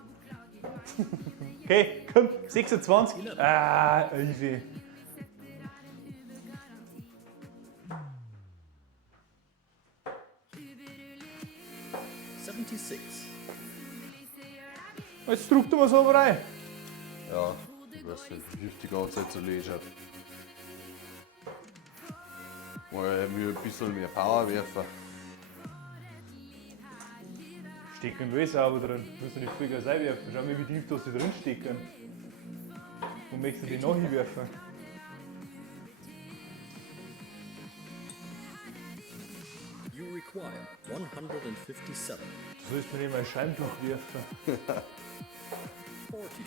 Okay, komm, 26. Ah, easy. Jetzt drückt er was aber rein. Ja, ich weiß nicht, wie ich die ganze Zeit so lesen habe. Mal mir ein bisschen mehr Power werfen. Stecken will sauber drin. Du musst nicht viel Gas einwerfen. Schau mal, wie tief das drin stecken. Und möchtest du die nachher werfen? You require 157. Du sollst mir nicht mal ein Scheintuch werfen. 40.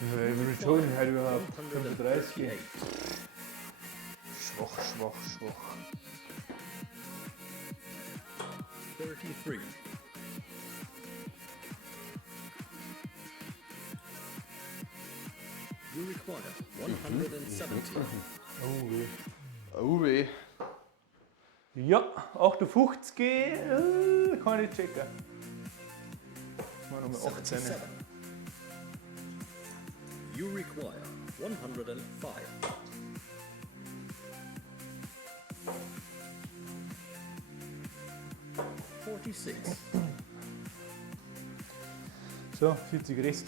Wie viel Joden halt überhaupt? 35. 138. Schwach, schwach, schwach. 33. You require 170. Oh weh. Oh weh. Ja, 58 kann ich checken. Mal nochmal 18. 77. You require 105. So, 40 Rest.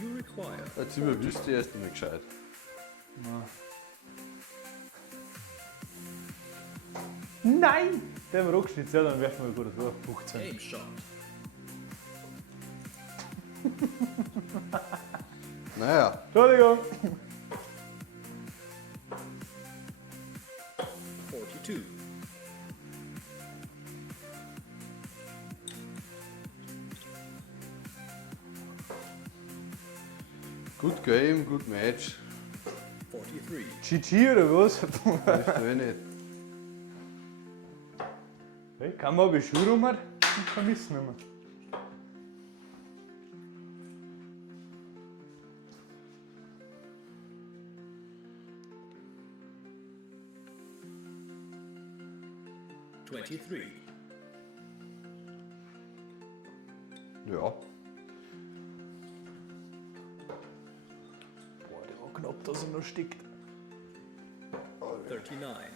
You require Jetzt sind wir wüsste erst einmal gescheit. Nein! Der haben wir angeschnitzt, ja, dann werfen wir gut drauf. 15. aim shot. Naja, Entschuldigung! 42. good game, good match. 43. GG oder was? Weißt du eh nicht. Hey, kann man, ob ich Schuhe rum hat? Ich vermisse nicht mehr. Ja. Boah, der war knapp, dass er noch steckt. 39.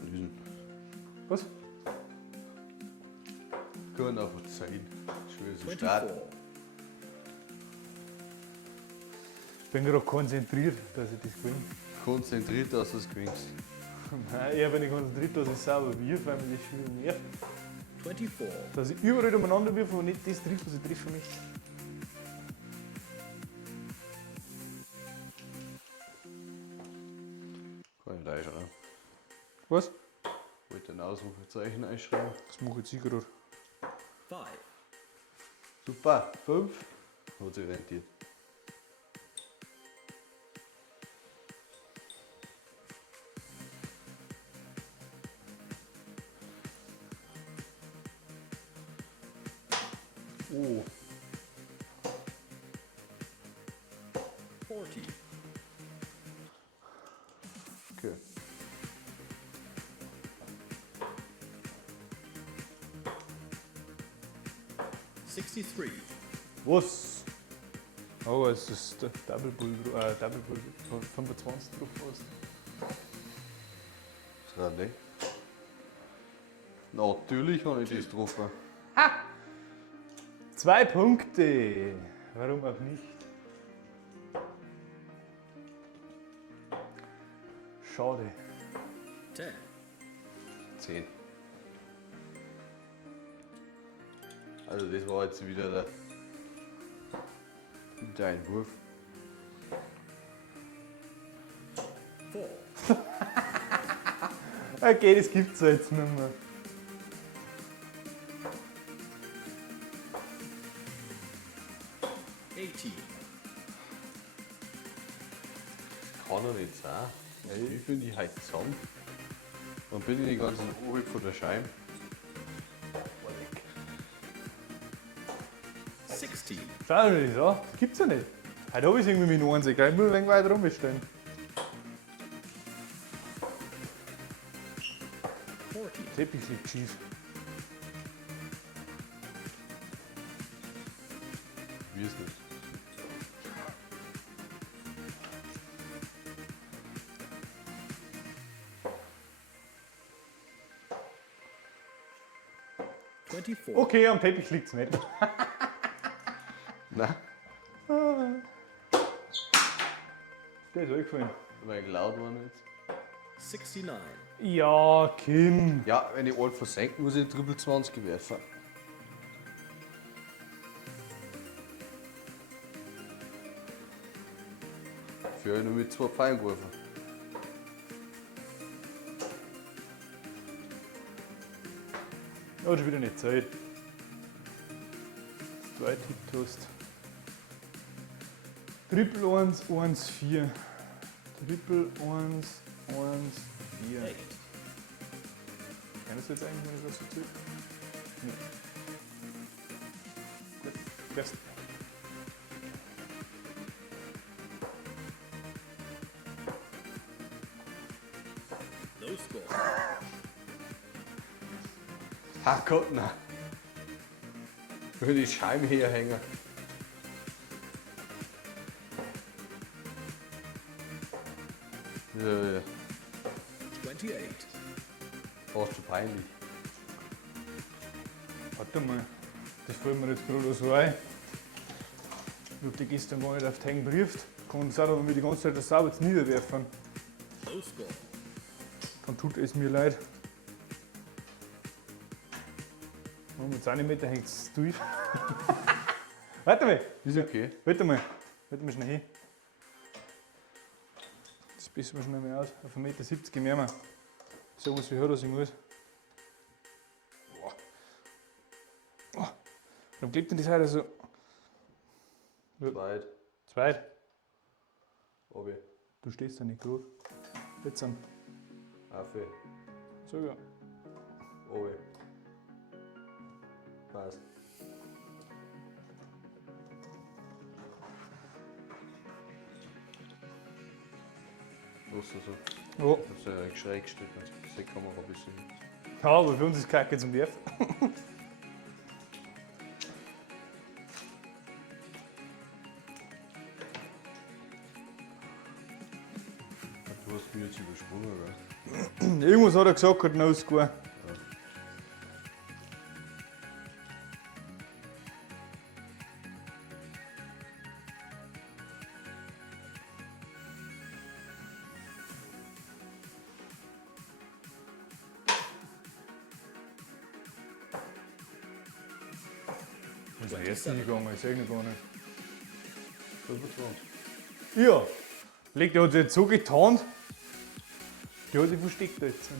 Lösen. Was? Können einfach sein. Schwer zu starten. 24. Ich bin gerade konzentriert, dass ich das gewinne. Konzentriert, dass du es gewinnst. Nein, eher bin ich konzentriert, dass ich sauber wirf, weil mir das Spiel nervt. 24. Dass ich überall umeinander wirf und nicht das trifft, was ich treffe mich. Kann ich reinschreiben. Was? Wollte ein Ausrufezeichen einschreiben. Das mache ich jetzt gerade. 5. Super, 5. Hat sich rentiert. Oh, 40. okay. Was? Oh, es ist der Double Bull, Double Bull 25 drauf fast. Das war nicht. Natürlich habe ich das getroffen. 2 Punkte. Warum auch nicht? Schade. 10. 10. Also das war jetzt wieder der Entwurf. 4. Okay, das gibt's jetzt nicht mehr. 18. kann er nicht sein. Wie finde ich heute zusammen? Dann bin ich die ganze Zeit oberhalb von der Scheibe. 16, Schau dir das an. Das gibt's ja nicht. Heute habe ich es irgendwie mit 1. Ich muss ein wenig weiter rumbestellen. 40, Teppich liegt schief. Wie ist das? Twenty-four, Okay, am Teppich liegt es nicht. Nein, Der ist eingefallen. weil ich laut war jetzt. 69, Ja, Kim. Ja, wenn ich alt versenke, muss ich Triple 20 werfen. Für nur mit 2 Pfeilen geworfen. Ja, schon wieder nicht Zeit. Das zweite Hit-Toast. Triple 1, 1, 4. Triple 1, 1, 4. 8, Kann das jetzt eigentlich, wenn ich das so zähle? Nee. Gut, best. low score. Ach Gott, nein. Wenn die Scheibe herhängen. Ja, 28, fast schon peinlich. Warte mal, das fällt mir jetzt gerade so ein. Ich habe die gestern gar nicht auf die Hängen gebrieft. Kann es auch, wenn wir die ganze Zeit das sauber jetzt niederwerfen. low score. Dann tut es mir leid. Und mit Zentimeter hängt es durch. Warte mal, Ist okay. warte mal schnell hin. Das bissen wir schnell mal aus. Auf 1,70 Meter mehr. So was wie dass ich muss. Warum klebt denn das heute so? Weit. Zweit. Obi. Du stehst da nicht gerade. Jetzt an. Affe. So ja. Obi. Passt. Was ist so? Ja. Das ist ja schräg gestellt, wenn die Kamera ein bisschen. Ja, aber für uns ist Kacke zum Werfen. Du hast mich jetzt übersprungen, oder? Irgendwas hat er gesagt, hat no score. Das ist jetzt nicht gegangen, ich sehe ihn gar nicht. 25. Ja, Leg, der hat sich jetzt so getan, der hat sich versteckt jetzt.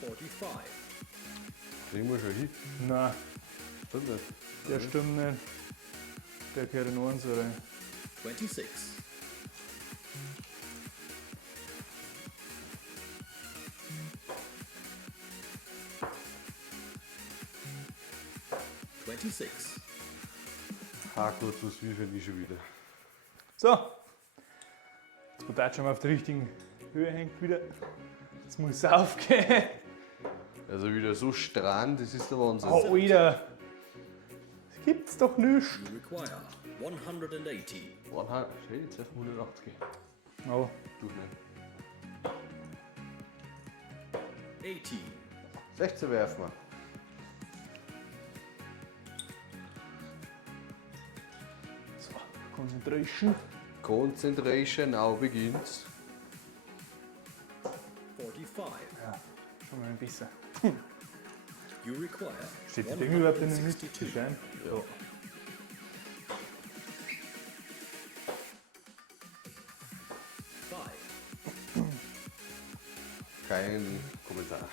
45, Kriegen wir schon hin. Nein, Stimmt nicht. der stimmt nicht. Der gehört in uns rein. 26, 26, Hakel plus wie finde ich schon wieder. So, jetzt wo der schon mal auf der richtigen Höhe hängt wieder. Jetzt muss es aufgehen. Also wieder so strahlend, das ist der Wahnsinn. Oh, Alter. Das gibt's doch nicht. you require 180, Hey, jetzt auf 180. Oh, Du nicht. 18, 16 werfen wir. so, Concentration. Concentration, now begins. 45, Ja, schon mal ein bisschen. you require Steht das Ding überhaupt in der Mitte? 162, Schein? Ja. 5, Kein Kommentar.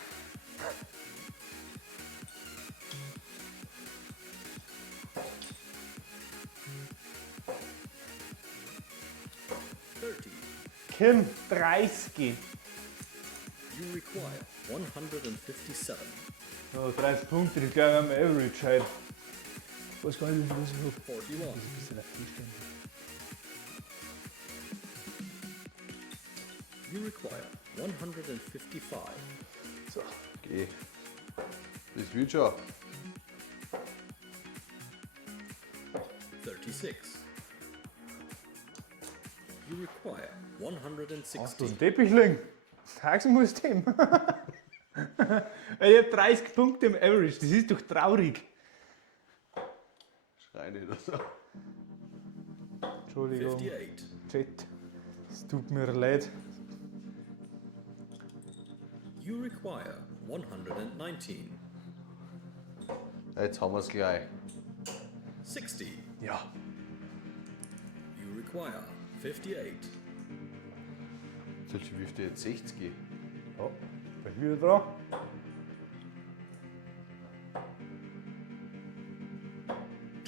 Kim 30. You require 157. Ja, 30 Punkte, ich glaube, wir haben Average heute. Ich weiß gar nicht, wie viel das ich habe. 41. Das ist ein bisschen auf die Stände. You require 155. So. Geh. Das wird schon. 36. You require Ach, du 160. ein Teppich liegen. Tagen muss dem. Ich habe 30 Punkte im Average, das ist doch traurig. Schrei nicht oder so. Entschuldigung, 58. Chat. Es tut mir leid. You require 119. Jetzt haben wir es gleich. 60. Ja. You require 58. Soll ich wie viel jetzt 60 gehen? Ja, bei mir dran.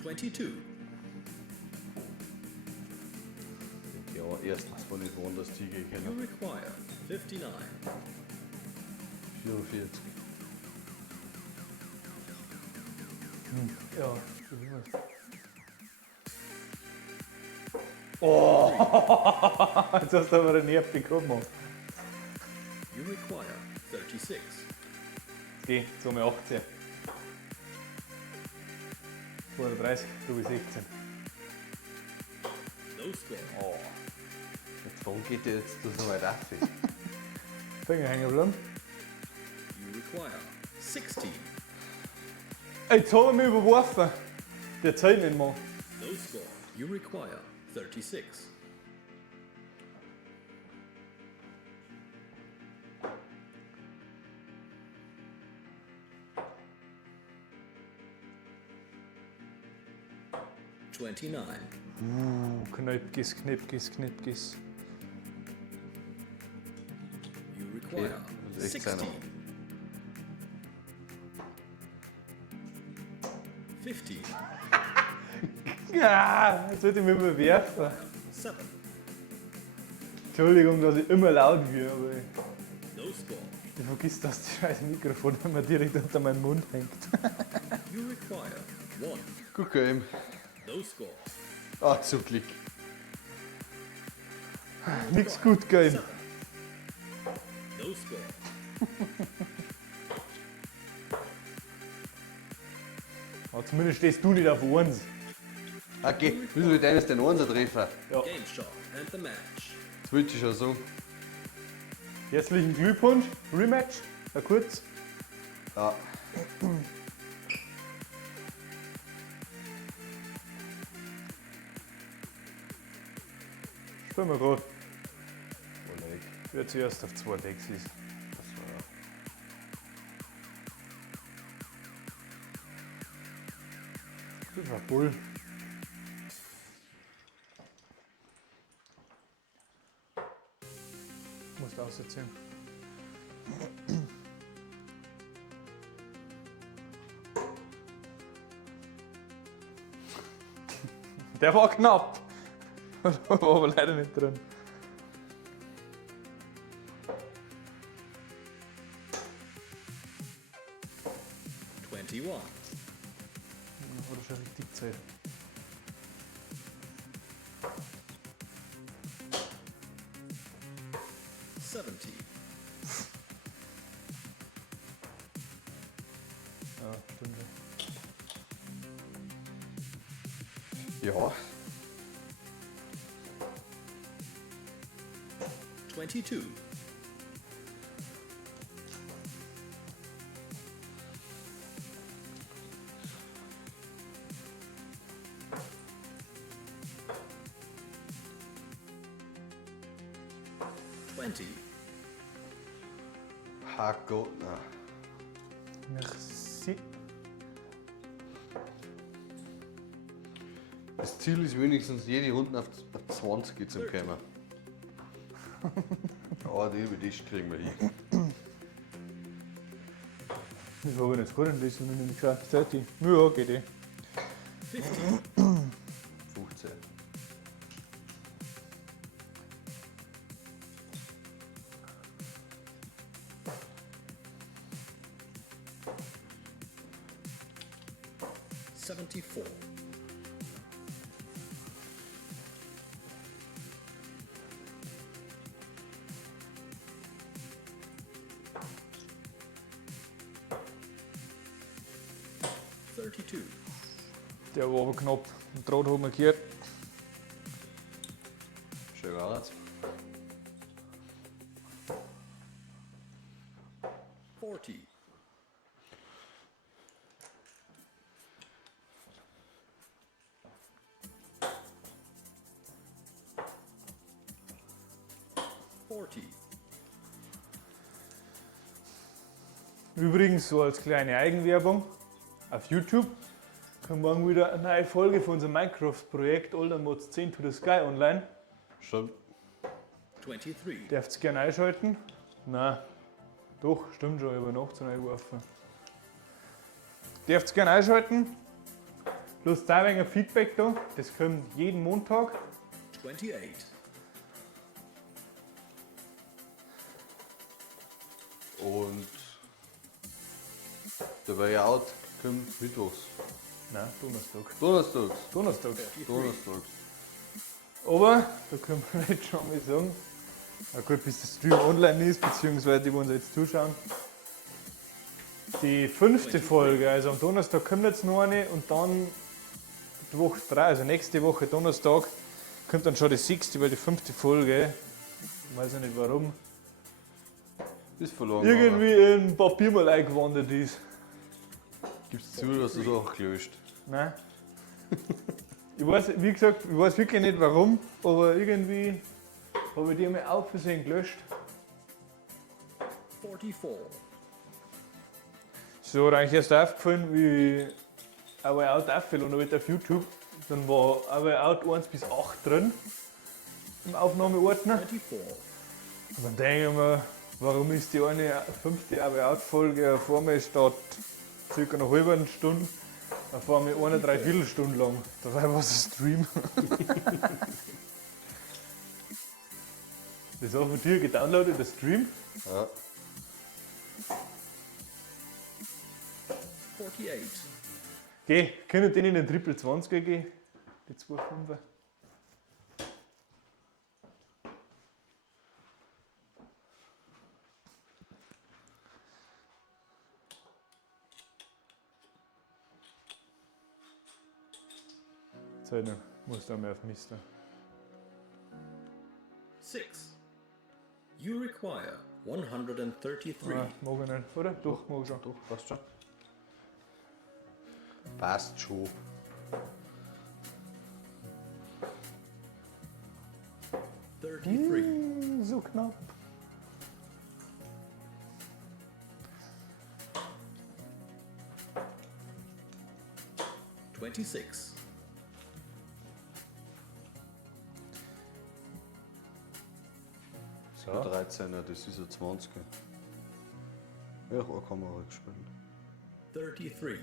$22. Ja, erstens, wenn ich woanders hingehen You kann. require 59. 44. Ja. Oh, jetzt hast du aber einen Nerv bekommen. You require 36. Geh, jetzt haben wir 18. 32, du bist 16. No score. Oh. Jetzt warum geht der jetzt da so weit auf? Finger hängen bleiben. You require 16. Jetzt haben wir mich überworfen. Der zählt nicht mehr. No score. You require 36. $29. Knöpkis, Knöpkis, Knöpkis. You require Okay, 60. 50. Ja, jetzt wird ich mich überwerfen. 7. Entschuldigung, dass ich immer laut werde, aber No score. ich vergiss, dass das scheiß Mikrofon immer direkt unter meinem Mund hängt. You require 1. Guck ihm. No score. Ah, so Klick. Nix gut gegeben. 7. No score. Aber zumindest stehst du nicht auf 1. Okay, wieso will deines den Einser treffen? Ja. Game shot and the match. Das wollte ich schon so. Herzlichen Glückwunsch. Rematch. Na kurz. Ja. Spielen wir gerade. Oleg. Wer zuerst auf 2 Decks ist. Das war ja. Das war cool. Musst du aussetzen. Der war knapp. War aber leider nicht drin. $21. Hat er schon richtig gezählt. $70. Ja, stimmt. Ja. 22. $20. Hako. Na. Merci. Das Ziel ist wenigstens jede Runde auf 20 zum kommen. Aber die über das kriegen wir hin. Ich habe nicht vorhin lesen, wenn ich nicht geschaut 30. Ja, geht eh. 50. 15. 24. Der war aber knapp. Den Draht haben wir gehört. Schön war's. 40. Übrigens, so als kleine Eigenwerbung, auf YouTube kommt morgen wieder eine neue Folge von unserem Minecraft-Projekt Older Mods 10 to the Sky online. Stimmt. 23. Dürft ihr gerne einschalten? Nein, doch, stimmt schon, ich habe nachts reingeworfen. Dürft ihr gerne einschalten? Lasst auch ein wenig Feedback da, das kommt jeden Montag. 28. Und der Layout kommt mittwochs. Nein, Donnerstag. Donnerstags. Donnerstag. Donnerstags. Aber, da können wir jetzt schon mal sagen, na gut, bis der Stream online ist, beziehungsweise die, die uns jetzt zuschauen. Die 5. Folge, also am Donnerstag kommt jetzt noch eine und dann die Woche 3, also nächste Woche Donnerstag, kommt dann schon die 6., weil die 5. Folge, ich weiß ja nicht warum, Ist verloren. irgendwie in Papier mal eingewandert ist. Gibst zu, dass du es auch gelöscht. Nein. Ich weiß, wie gesagt, ich weiß wirklich nicht warum, aber irgendwie habe ich die einmal auf Versehen gelöscht. 44. So, hat eigentlich erst aufgefallen, wie Our Out aufgeladen habe auf YouTube. Dann war Our Out 1 bis 8 drin im Aufnahmeordner. 24. Und dann denke ich mir, warum ist die eine 5. Our Out Folge auf einmal statt circa einer halben Stunde auf einmal eine Dreiviertelstunde lang. Dabei war es ein Stream. Das war von dir gedownloadet, der Stream. Ja. 48. Geh, können den in den Triple 20er gehen? Die 2 5er. So, dann musst du einmal auf Mister. 6. You require 133. Ah, mag ich nicht, oder? Doch, mag ich schon. Doch, passt schon. Passt schon. 33. So knapp. Mm. 26. So. 13er, das ist ein 20er. Ja, eine Kamera gespielt. 33.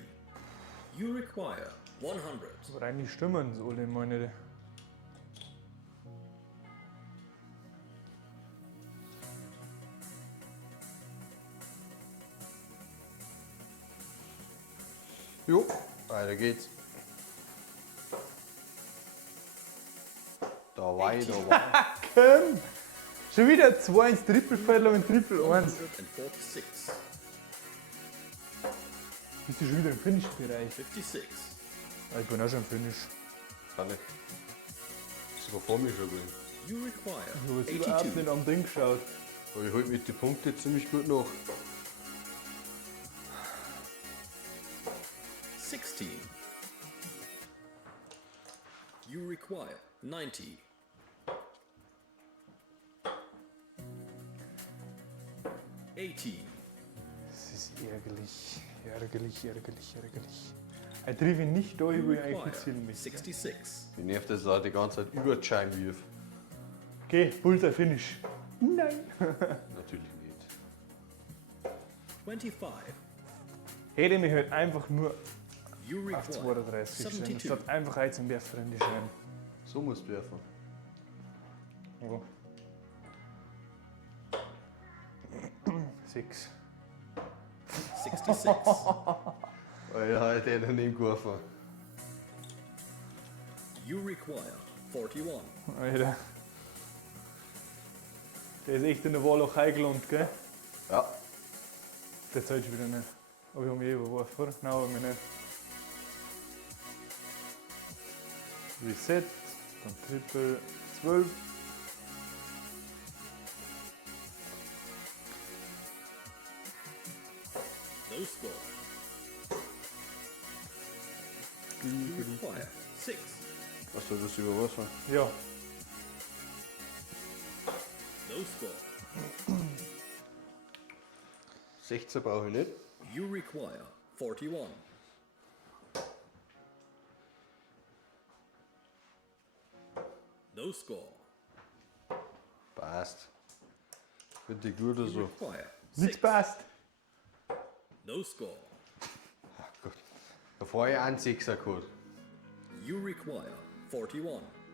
You require 100. Aber eigentlich stimmen sie alle meine. Jo, weiter geht's. Da weiter. Komm! Schon wieder 2 ins Trippelfeld und Triple 1. 146. Bist du schon wieder im Finish-Bereich? 56. Ah, ich bin auch schon im Finish. Alle. Sogar vor mir schon gewesen. You require Ich habe jetzt überhaupt 82. nicht am Ding geschaut. Aber ich halte mit den Punkten ziemlich gut nach. 16. You require 90. 18. Das ist ärgerlich. Ärgerlich. Ich treffe ihn nicht da, You wo ich eigentlich require hinziehen müsste. 66. Mich nervt das auch die ganze Zeit über die Scheiben wirf. Okay, Bullseye Finish. Nein. Natürlich nicht. 25. Hätte ich mich halt einfach nur You auf require 32 gestellt. 72. Statt einfach jetzt ein Werfer in die Scheiben. So musst du werfen. Ja. 6. 66. Weil ich halt den nicht geworfen. You require 41. Alter. Der ist echt in der Wahl auch eingelandet, gell? Ja. Der zählt schon wieder nicht. Aber ich habe mich überworfen, oder? Nein, aber nicht. Reset, dann Triple 12. No score. You require 6. Achso, das ist über Wasser. Ja, No score. 16 brauche ich nicht. You require 41. No score. Passt. Finde ich gut oder You so. require nichts 6. passt. No score. Gut. Da fahre ich einen 6er Code. You require 41.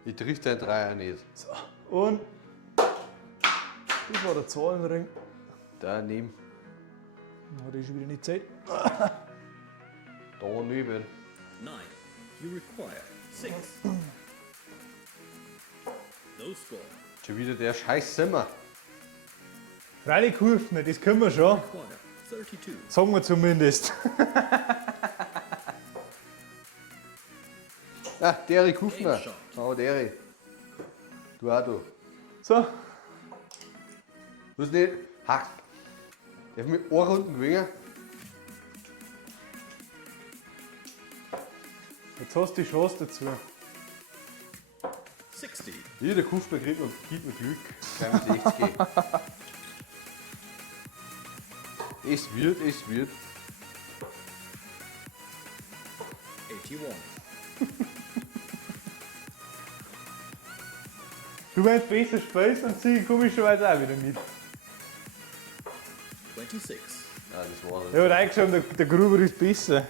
Ich triff den Dreier nicht. Und das war der Zahlenring. Daneben. Hat ich schon wieder nicht Zeit. Daneben. 9. You require 6. No score. Schon wieder der scheiß Zimmer. Freilich geholfen, das können wir schon. Require 32. Sagen wir zumindest. Ah, Derek Hufner. Game shot. Oh, Derek. Du auch du. So, Was nicht? Hack. Darf ich mit Ohrrunden gewinnen? jetzt hast du die Chance dazu. 60. Hier, der Hufner gibt mir Glück. Kann man 60 geben. Es wird, es wird. 81. Du meinst besser spielst und sie komischerweise auch wieder mit. 26. Ja, das war Er hat reingeschaut, der Gruber ist besser.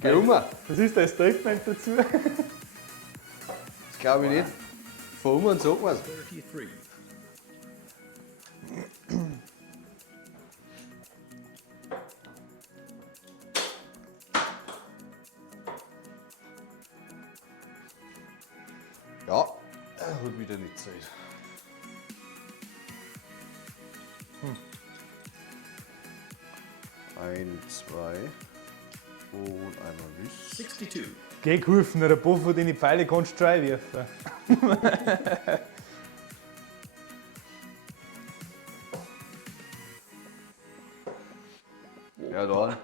Geh um. Das Was ist dein Statement dazu? glaube ich nicht. Von um und sag was. 33. Ja, hat wieder nicht Zeit. Ein, zwei und einmal Wiss. 62. Geh geholfen, der paar von den Pfeile kannst du reinwerfen. Ja, dann.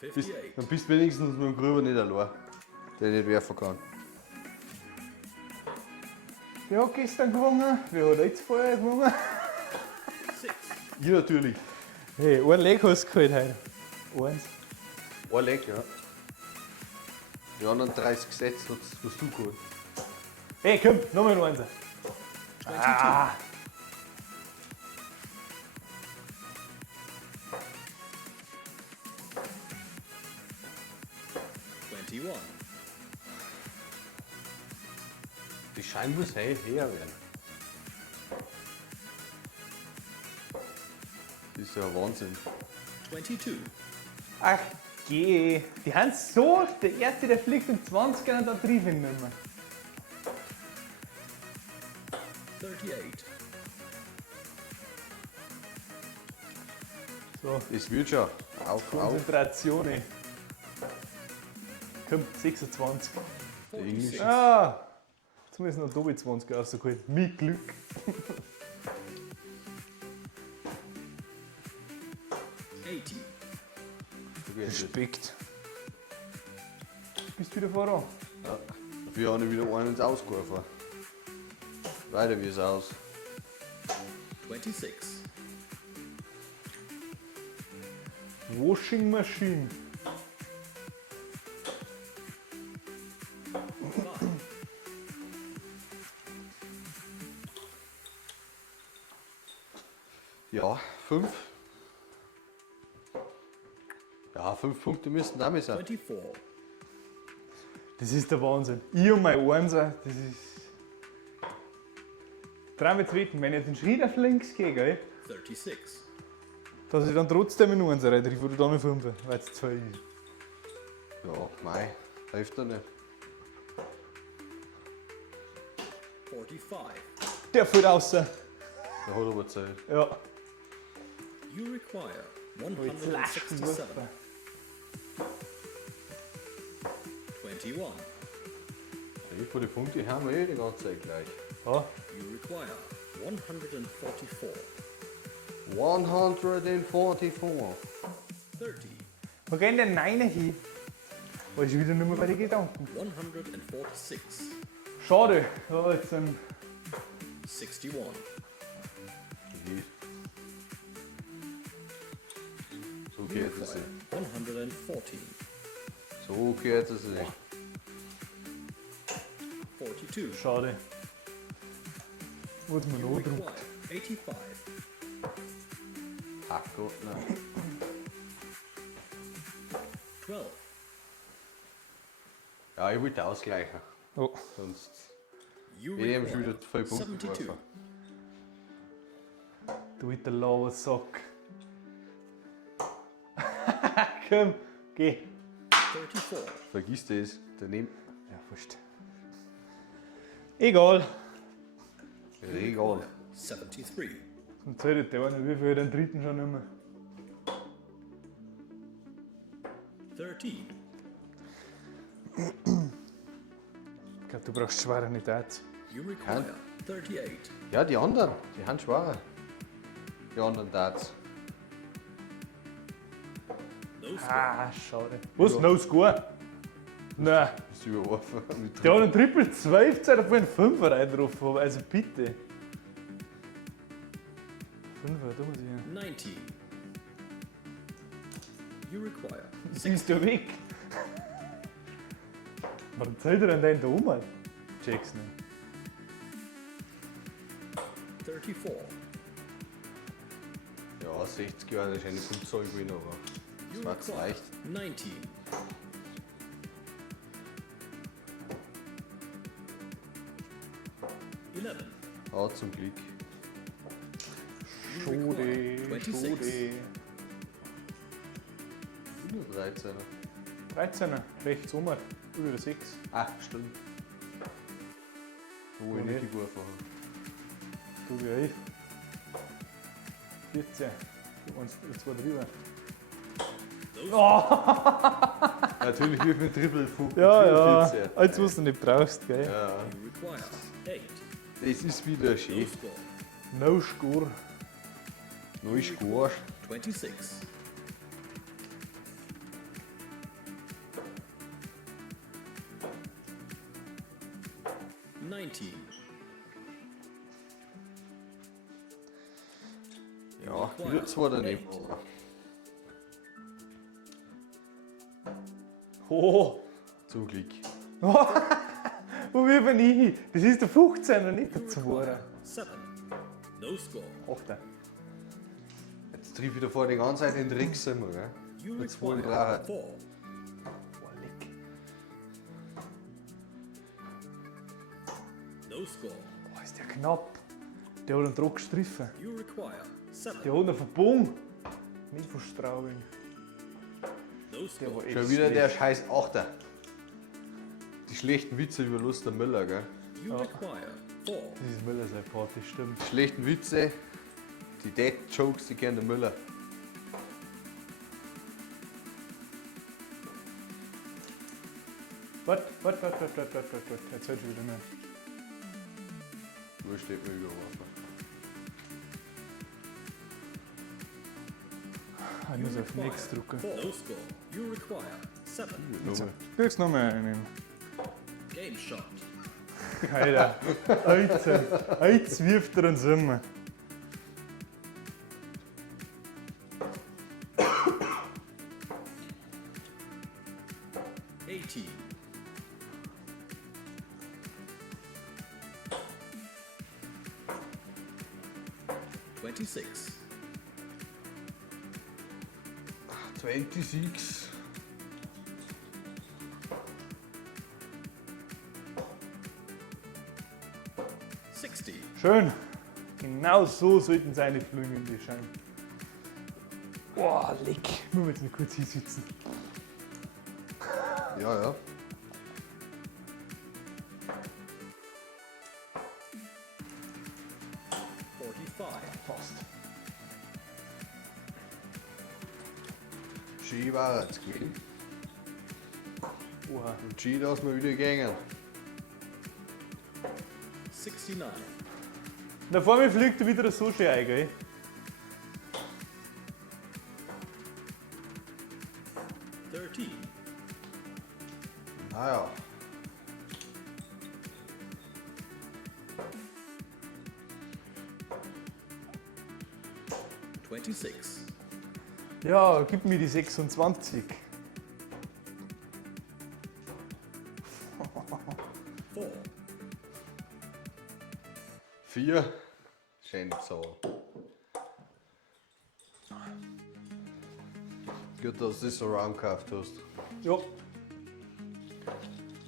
58. Dann bist du wenigstens mit dem Grüber nicht allein, der nicht werfen kann. Wer hat gestern gewonnen? Wer hat jetzt vorher gewonnen? 6. Ich natürlich. Hey, ein Leg hast du geholt heute. Eins. Ein Leck, ja. Die anderen 30 Gesetze hast du geholt. Hey, komm, nochmal ein Einser. 22. Die Schein muss höher werden. Das ist ja Wahnsinn. 22. Ach, geh. Die haben so, der erste, der fliegt um 20 und dann triff ich ihn nicht mehr. 38. So, Das wird schon. Auf. Konzentration. Ey. Komm, 26. Der Englisch. Ah, jetzt müssen noch Doppel 20 rausgeholt. Mit Glück. 80. Respekt. Bist du wieder voran? Ja. Dafür habe ich wieder einen ins Ausgeworfen. Weiter wie es aus. 26. Washing Machine. 5. Ja, 5. Ja, 5 Punkte müssten damit sein. 24. Das ist der Wahnsinn. Ich und mein Einser, das ist. Dreimal jetzt wetten, wenn ich jetzt den Schritt auf links gehe, gell, 36. dass ich dann trotzdem in Einser rein treffe oder dann in 5, weil es 2 ist. Ja, mei, hilft doch nicht. 45. Der fällt raus. Der hat aber Zeit. Ja. You require Jetzt lasst ihn 167. rufen. 21. Die von den Punkten haben wir die ganze Zeit gleich. Ja. You require 144. 144. 30. Wo gehen denn Nein hin? War ich wieder nicht mehr bei den Gedanken. 146. Schade. Ja, jetzt 61. Geht. So You geht es require nicht. 114. So geht es nicht. 42. schade. Wurde mir You noch require gedruckt. 85. Ach Gott, nein. 12. Ja, ich wollte ausgleichen. Oh. Sonst You hätte ich schon wieder require 2 Punkte 72. geworfen. Du mit der Lauersack. Komm, geh. 34. Vergiss das. Daneben. Ja, wurscht. Egal. Regal. 73. Dann zählt der eine, wie viel den dritten schon nicht mehr. 13. Ich glaube, du brauchst schwere nicht jetzt. You require 38. Ja, die anderen. Die haben schwerer. Die anderen Darts. No score. Ah, schade. Was? No score? Nein. Bist du überworfen? Mit Der hat einen Triple 12 Zeit, obwohl ich einen 5er reingetroffen habe. Also bitte. 5er, da muss ich hin. 19. You require Siehst du weg? Warum zählt er denn da um? Check's nicht. 34. Ja, 60 Jahre ist eine Punktzahl gewesen, aber You das war zu require leicht. 19. Eleven. Ja, zum Glück. You require Schade, 26. schade. Nur 13. 13er, rechts um, über 6. Ah, stimmt. Wo ich Okay. nicht geworfen habe. Du wie ich. 14. Du eins, zwei drüber. Natürlich wirft mit Triple Ja, ja. 14. Als was du nicht brauchst, gell? Ja, You require 8. das ist wieder No schön. score. No score. Neu Score. 26. $19. Ja, wieder zwei daneben. Oh, Zum Glück. wo bin ich hin? Das ist der 15er, nicht der You 2er. require 7. No score. 8er. Jetzt triff ich da vor die ganze Zeit in den Dreck sind wir, gell? You Jetzt wohl require klar. 4. Boah, leck. No score. Boah, ist der knapp. Der hat einen Druck gestriffen. You require 7. Der hat einen verbogen. Nicht von Straubing. No Der score. war echt Schon wieder der schlecht. scheiß Achter. Die schlechten Witze über Lust der Müller, gell? You require 4. Das ist Müller sein Part, das stimmt. Die schlechten Witze, die Dead Jokes, die kennt der Müller. Warte. Jetzt hältst du wieder nicht. Wo steht mir überworfen? Ich muss auf Next drücken. 4. No score. You require 7. Nummer. Kriegst du noch mal einen. Game shot. Alter. Jetzt wirft er uns immer. $18. $26. 26. $60. Schön. Genau so sollten seine fliegende scheinen. Boah, leck. Muss man jetzt nicht kurz hinsitzen. Ja, ja. Fast. Ski war jetzt gewesen. Oha. Und Ski lassen wir wieder gegangen. 69. Na, vor mir fliegt er wieder so schön ein, gell? Naja. Ja, gib mir die 26. 4. Schöne Zahl. Gut, dass du das so round gekauft hast. Ja.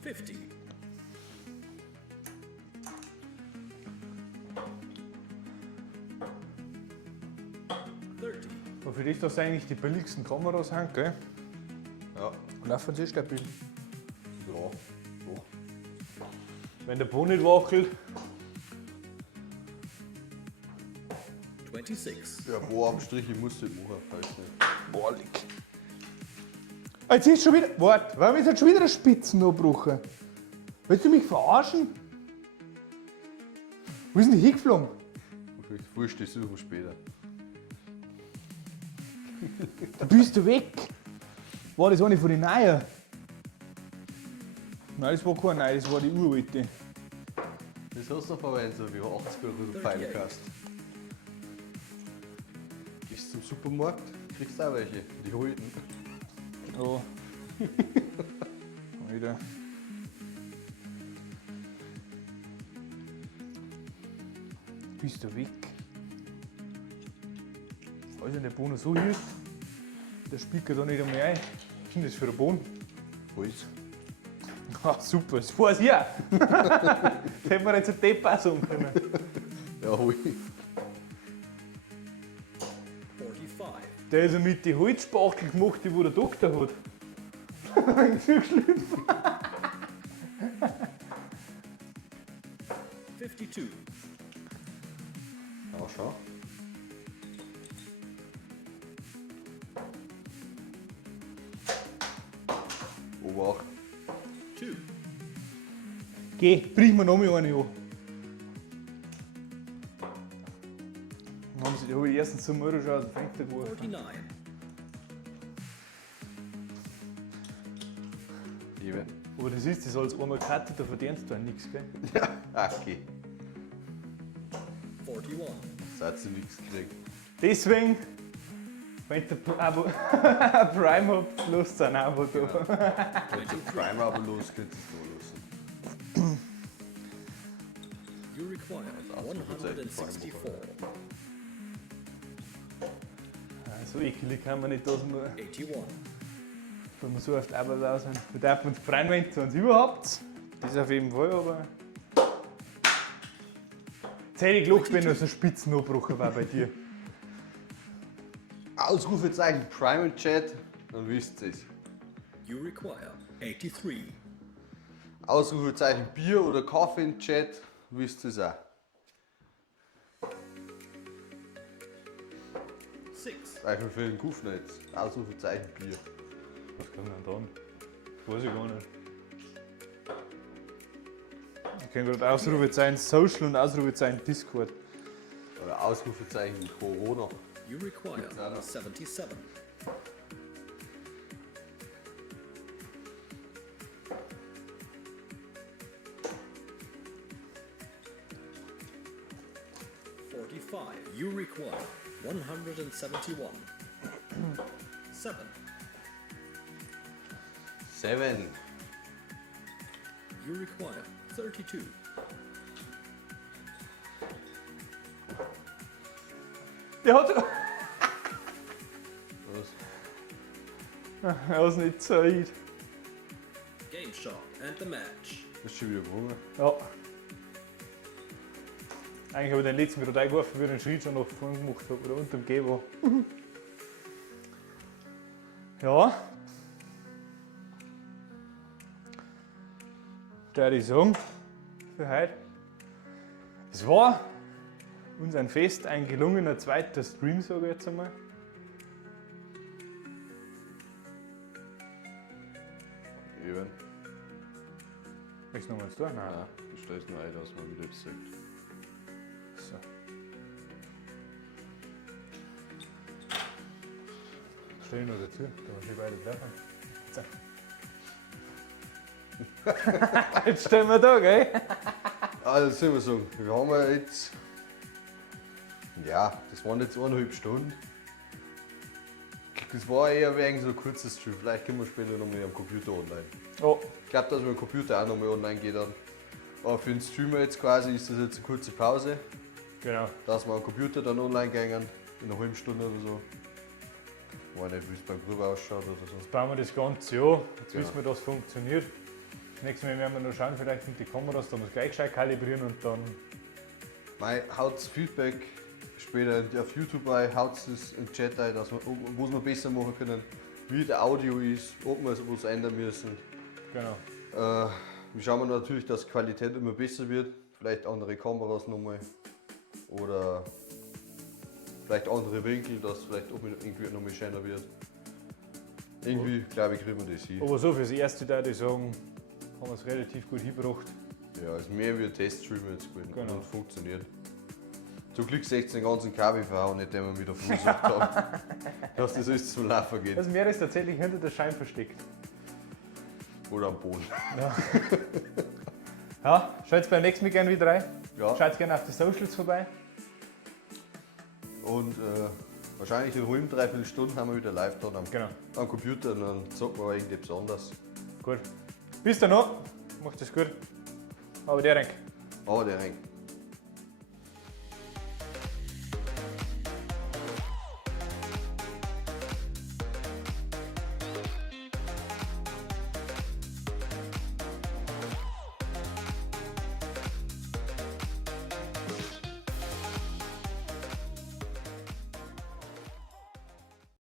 50. 30. Und für dich, dass eigentlich die billigsten Kameras sind, gell? Ja. Laufen sie stabil. Ja. Doch. Wenn der Po nicht wackelt. 26. Ja, wo am Strich, ich muss nicht machen, falls nicht. Wallig. Jetzt ist schon wieder. Warte, warum ist jetzt schon wieder eine Spitzen abgebrochen? Willst du mich verarschen? Wo ist denn die hingeflogen? Wurscht, das suchen wir später. Da bist du weg. War das eine von den Neuen? Nein, das war kein Nein, das war die uralte. Das hast du verwendet, so wie 80 Euro so Pfeile kostet. Gehst zum Supermarkt, kriegst auch welche, die holten. Ja. Wieder. Bist du weg? Also der Bonus so hier, der spielt da nicht einmal ein. Was ist denn das für ein Bohnen? Holz. Ah, super, das weiß ich auch. Das hätten wir jetzt ein Tape auch sagen können. Ja, hol. 45. Der ist ja mit den Holzspachtel gemacht, die wo der Doktor hat. So schlimm. 52. Ja, schau. Obacht. 2. Geh, brich mir noch mal eine an. Dann haben sie die habe ich erstens zum Euro schon aus dem Fenster geworfen. 49. Eben. Aber das ist das als einmal Karte, da verdienst du auch nichts, gell? Ja, okay. 41. Das hat sie nichts gekriegt. Deswegen, wenn der Abo Prime habt, lasst ein Abo da. Wenn du Prime aber los, könntest du da lassen. You require 164. So eklig kann man nicht, dass wir, 81. wenn wir so oft Abo da sind. Wir dürfen uns freuen, wenn ihr uns überhaupt. Das auf jeden Fall, aber. Jetzt hätte ich gelacht, wenn noch so ein Spitzenabbruch war bei dir. Ausrufezeichen Prime im Chat, dann wisst ihr es. You require 83. Ausrufezeichen Bier oder Kaffee im Chat, wisst ihr es auch. 6. Zeichen für den Kufen jetzt. Ausrufezeichen Bier. Was kann man dann? Weiß ich gar nicht. Ich kann gerade Ausrufezeichen Social und Ausrufezeichen Discord. Oder Ausrufezeichen Corona. You require 77. You require 171. 7. 7. You require 32. Der hat. Was? Er hat es nicht Zeit. Game shot and the match. Das ist schon wieder gewonnen. Ja. Eigentlich habe ich den letzten gerade eingeworfen, wie ich den Schritt schon nach vorne gemacht habe, oder unter dem Geber. Ja. würde ich sagen, für heute. Es war uns ein Fest, ein gelungener zweiter Stream, sage ich jetzt einmal. Eben. Möchtest du noch was tun? Nein. Ja, du stellst nur ein, dass man wieder etwas sagt. So. Stell ich noch dazu, da muss ich beide treffen. So. Jetzt stellen wir da, gell? Also, das soll man sagen, wir haben ja jetzt. Ja, das waren jetzt 1,5 Stunden. Das war eher wegen so ein kurzes Stream. Vielleicht können wir später nochmal am Computer online. Oh, Ich glaube, dass mein Computer auch nochmal online geht dann. Aber für den Streamer jetzt quasi ist das jetzt eine kurze Pause. genau. Dass wir am Computer dann online gehen, in einer halben Stunde oder so. Ich weiß nicht, wie es beim Grüber ausschaut oder so. Jetzt bauen wir das Ganze an. Jetzt Genau. wissen wir, dass es funktioniert. Das nächste Mal werden wir noch schauen, vielleicht mit den Kameras, da muss gleich gescheit kalibrieren und dann. Haut Feedback später auf YouTube ein, haut es in den Chat ein, dass wir, was wir besser machen können, wie der Audio ist, ob wir was ändern müssen. Genau. Wir schauen natürlich, dass die Qualität immer besser wird. Vielleicht andere Kameras nochmal. Oder vielleicht andere Winkel, dass es vielleicht auch irgendwie nochmal schöner wird. Irgendwie, glaube ich, kriegen wir das hin. Aber so fürs Erste würde ich sagen, haben wir es relativ gut hingebracht. Ja, also mehr wie ein Teststream jetzt gewesen Genau. und funktioniert. Zum Glück seht ihr den ganzen Kabel verhauen, nicht den wir wieder verursacht haben. Dass das alles zum Laufen geht. Das Meer ist tatsächlich hinter der Schein versteckt. Oder am Boden. Ja, schaut beim nächsten Mal gerne wieder rein. Ja. Schaut gerne auf die Socials vorbei. Und wahrscheinlich in einer halben, dreiviertel Stunde haben wir wieder live dran Genau. am Computer und dann sagt man irgendetwas anderes. Gut. Bis dann noch. Macht es gut. Aber der Renk. Aber der hängt.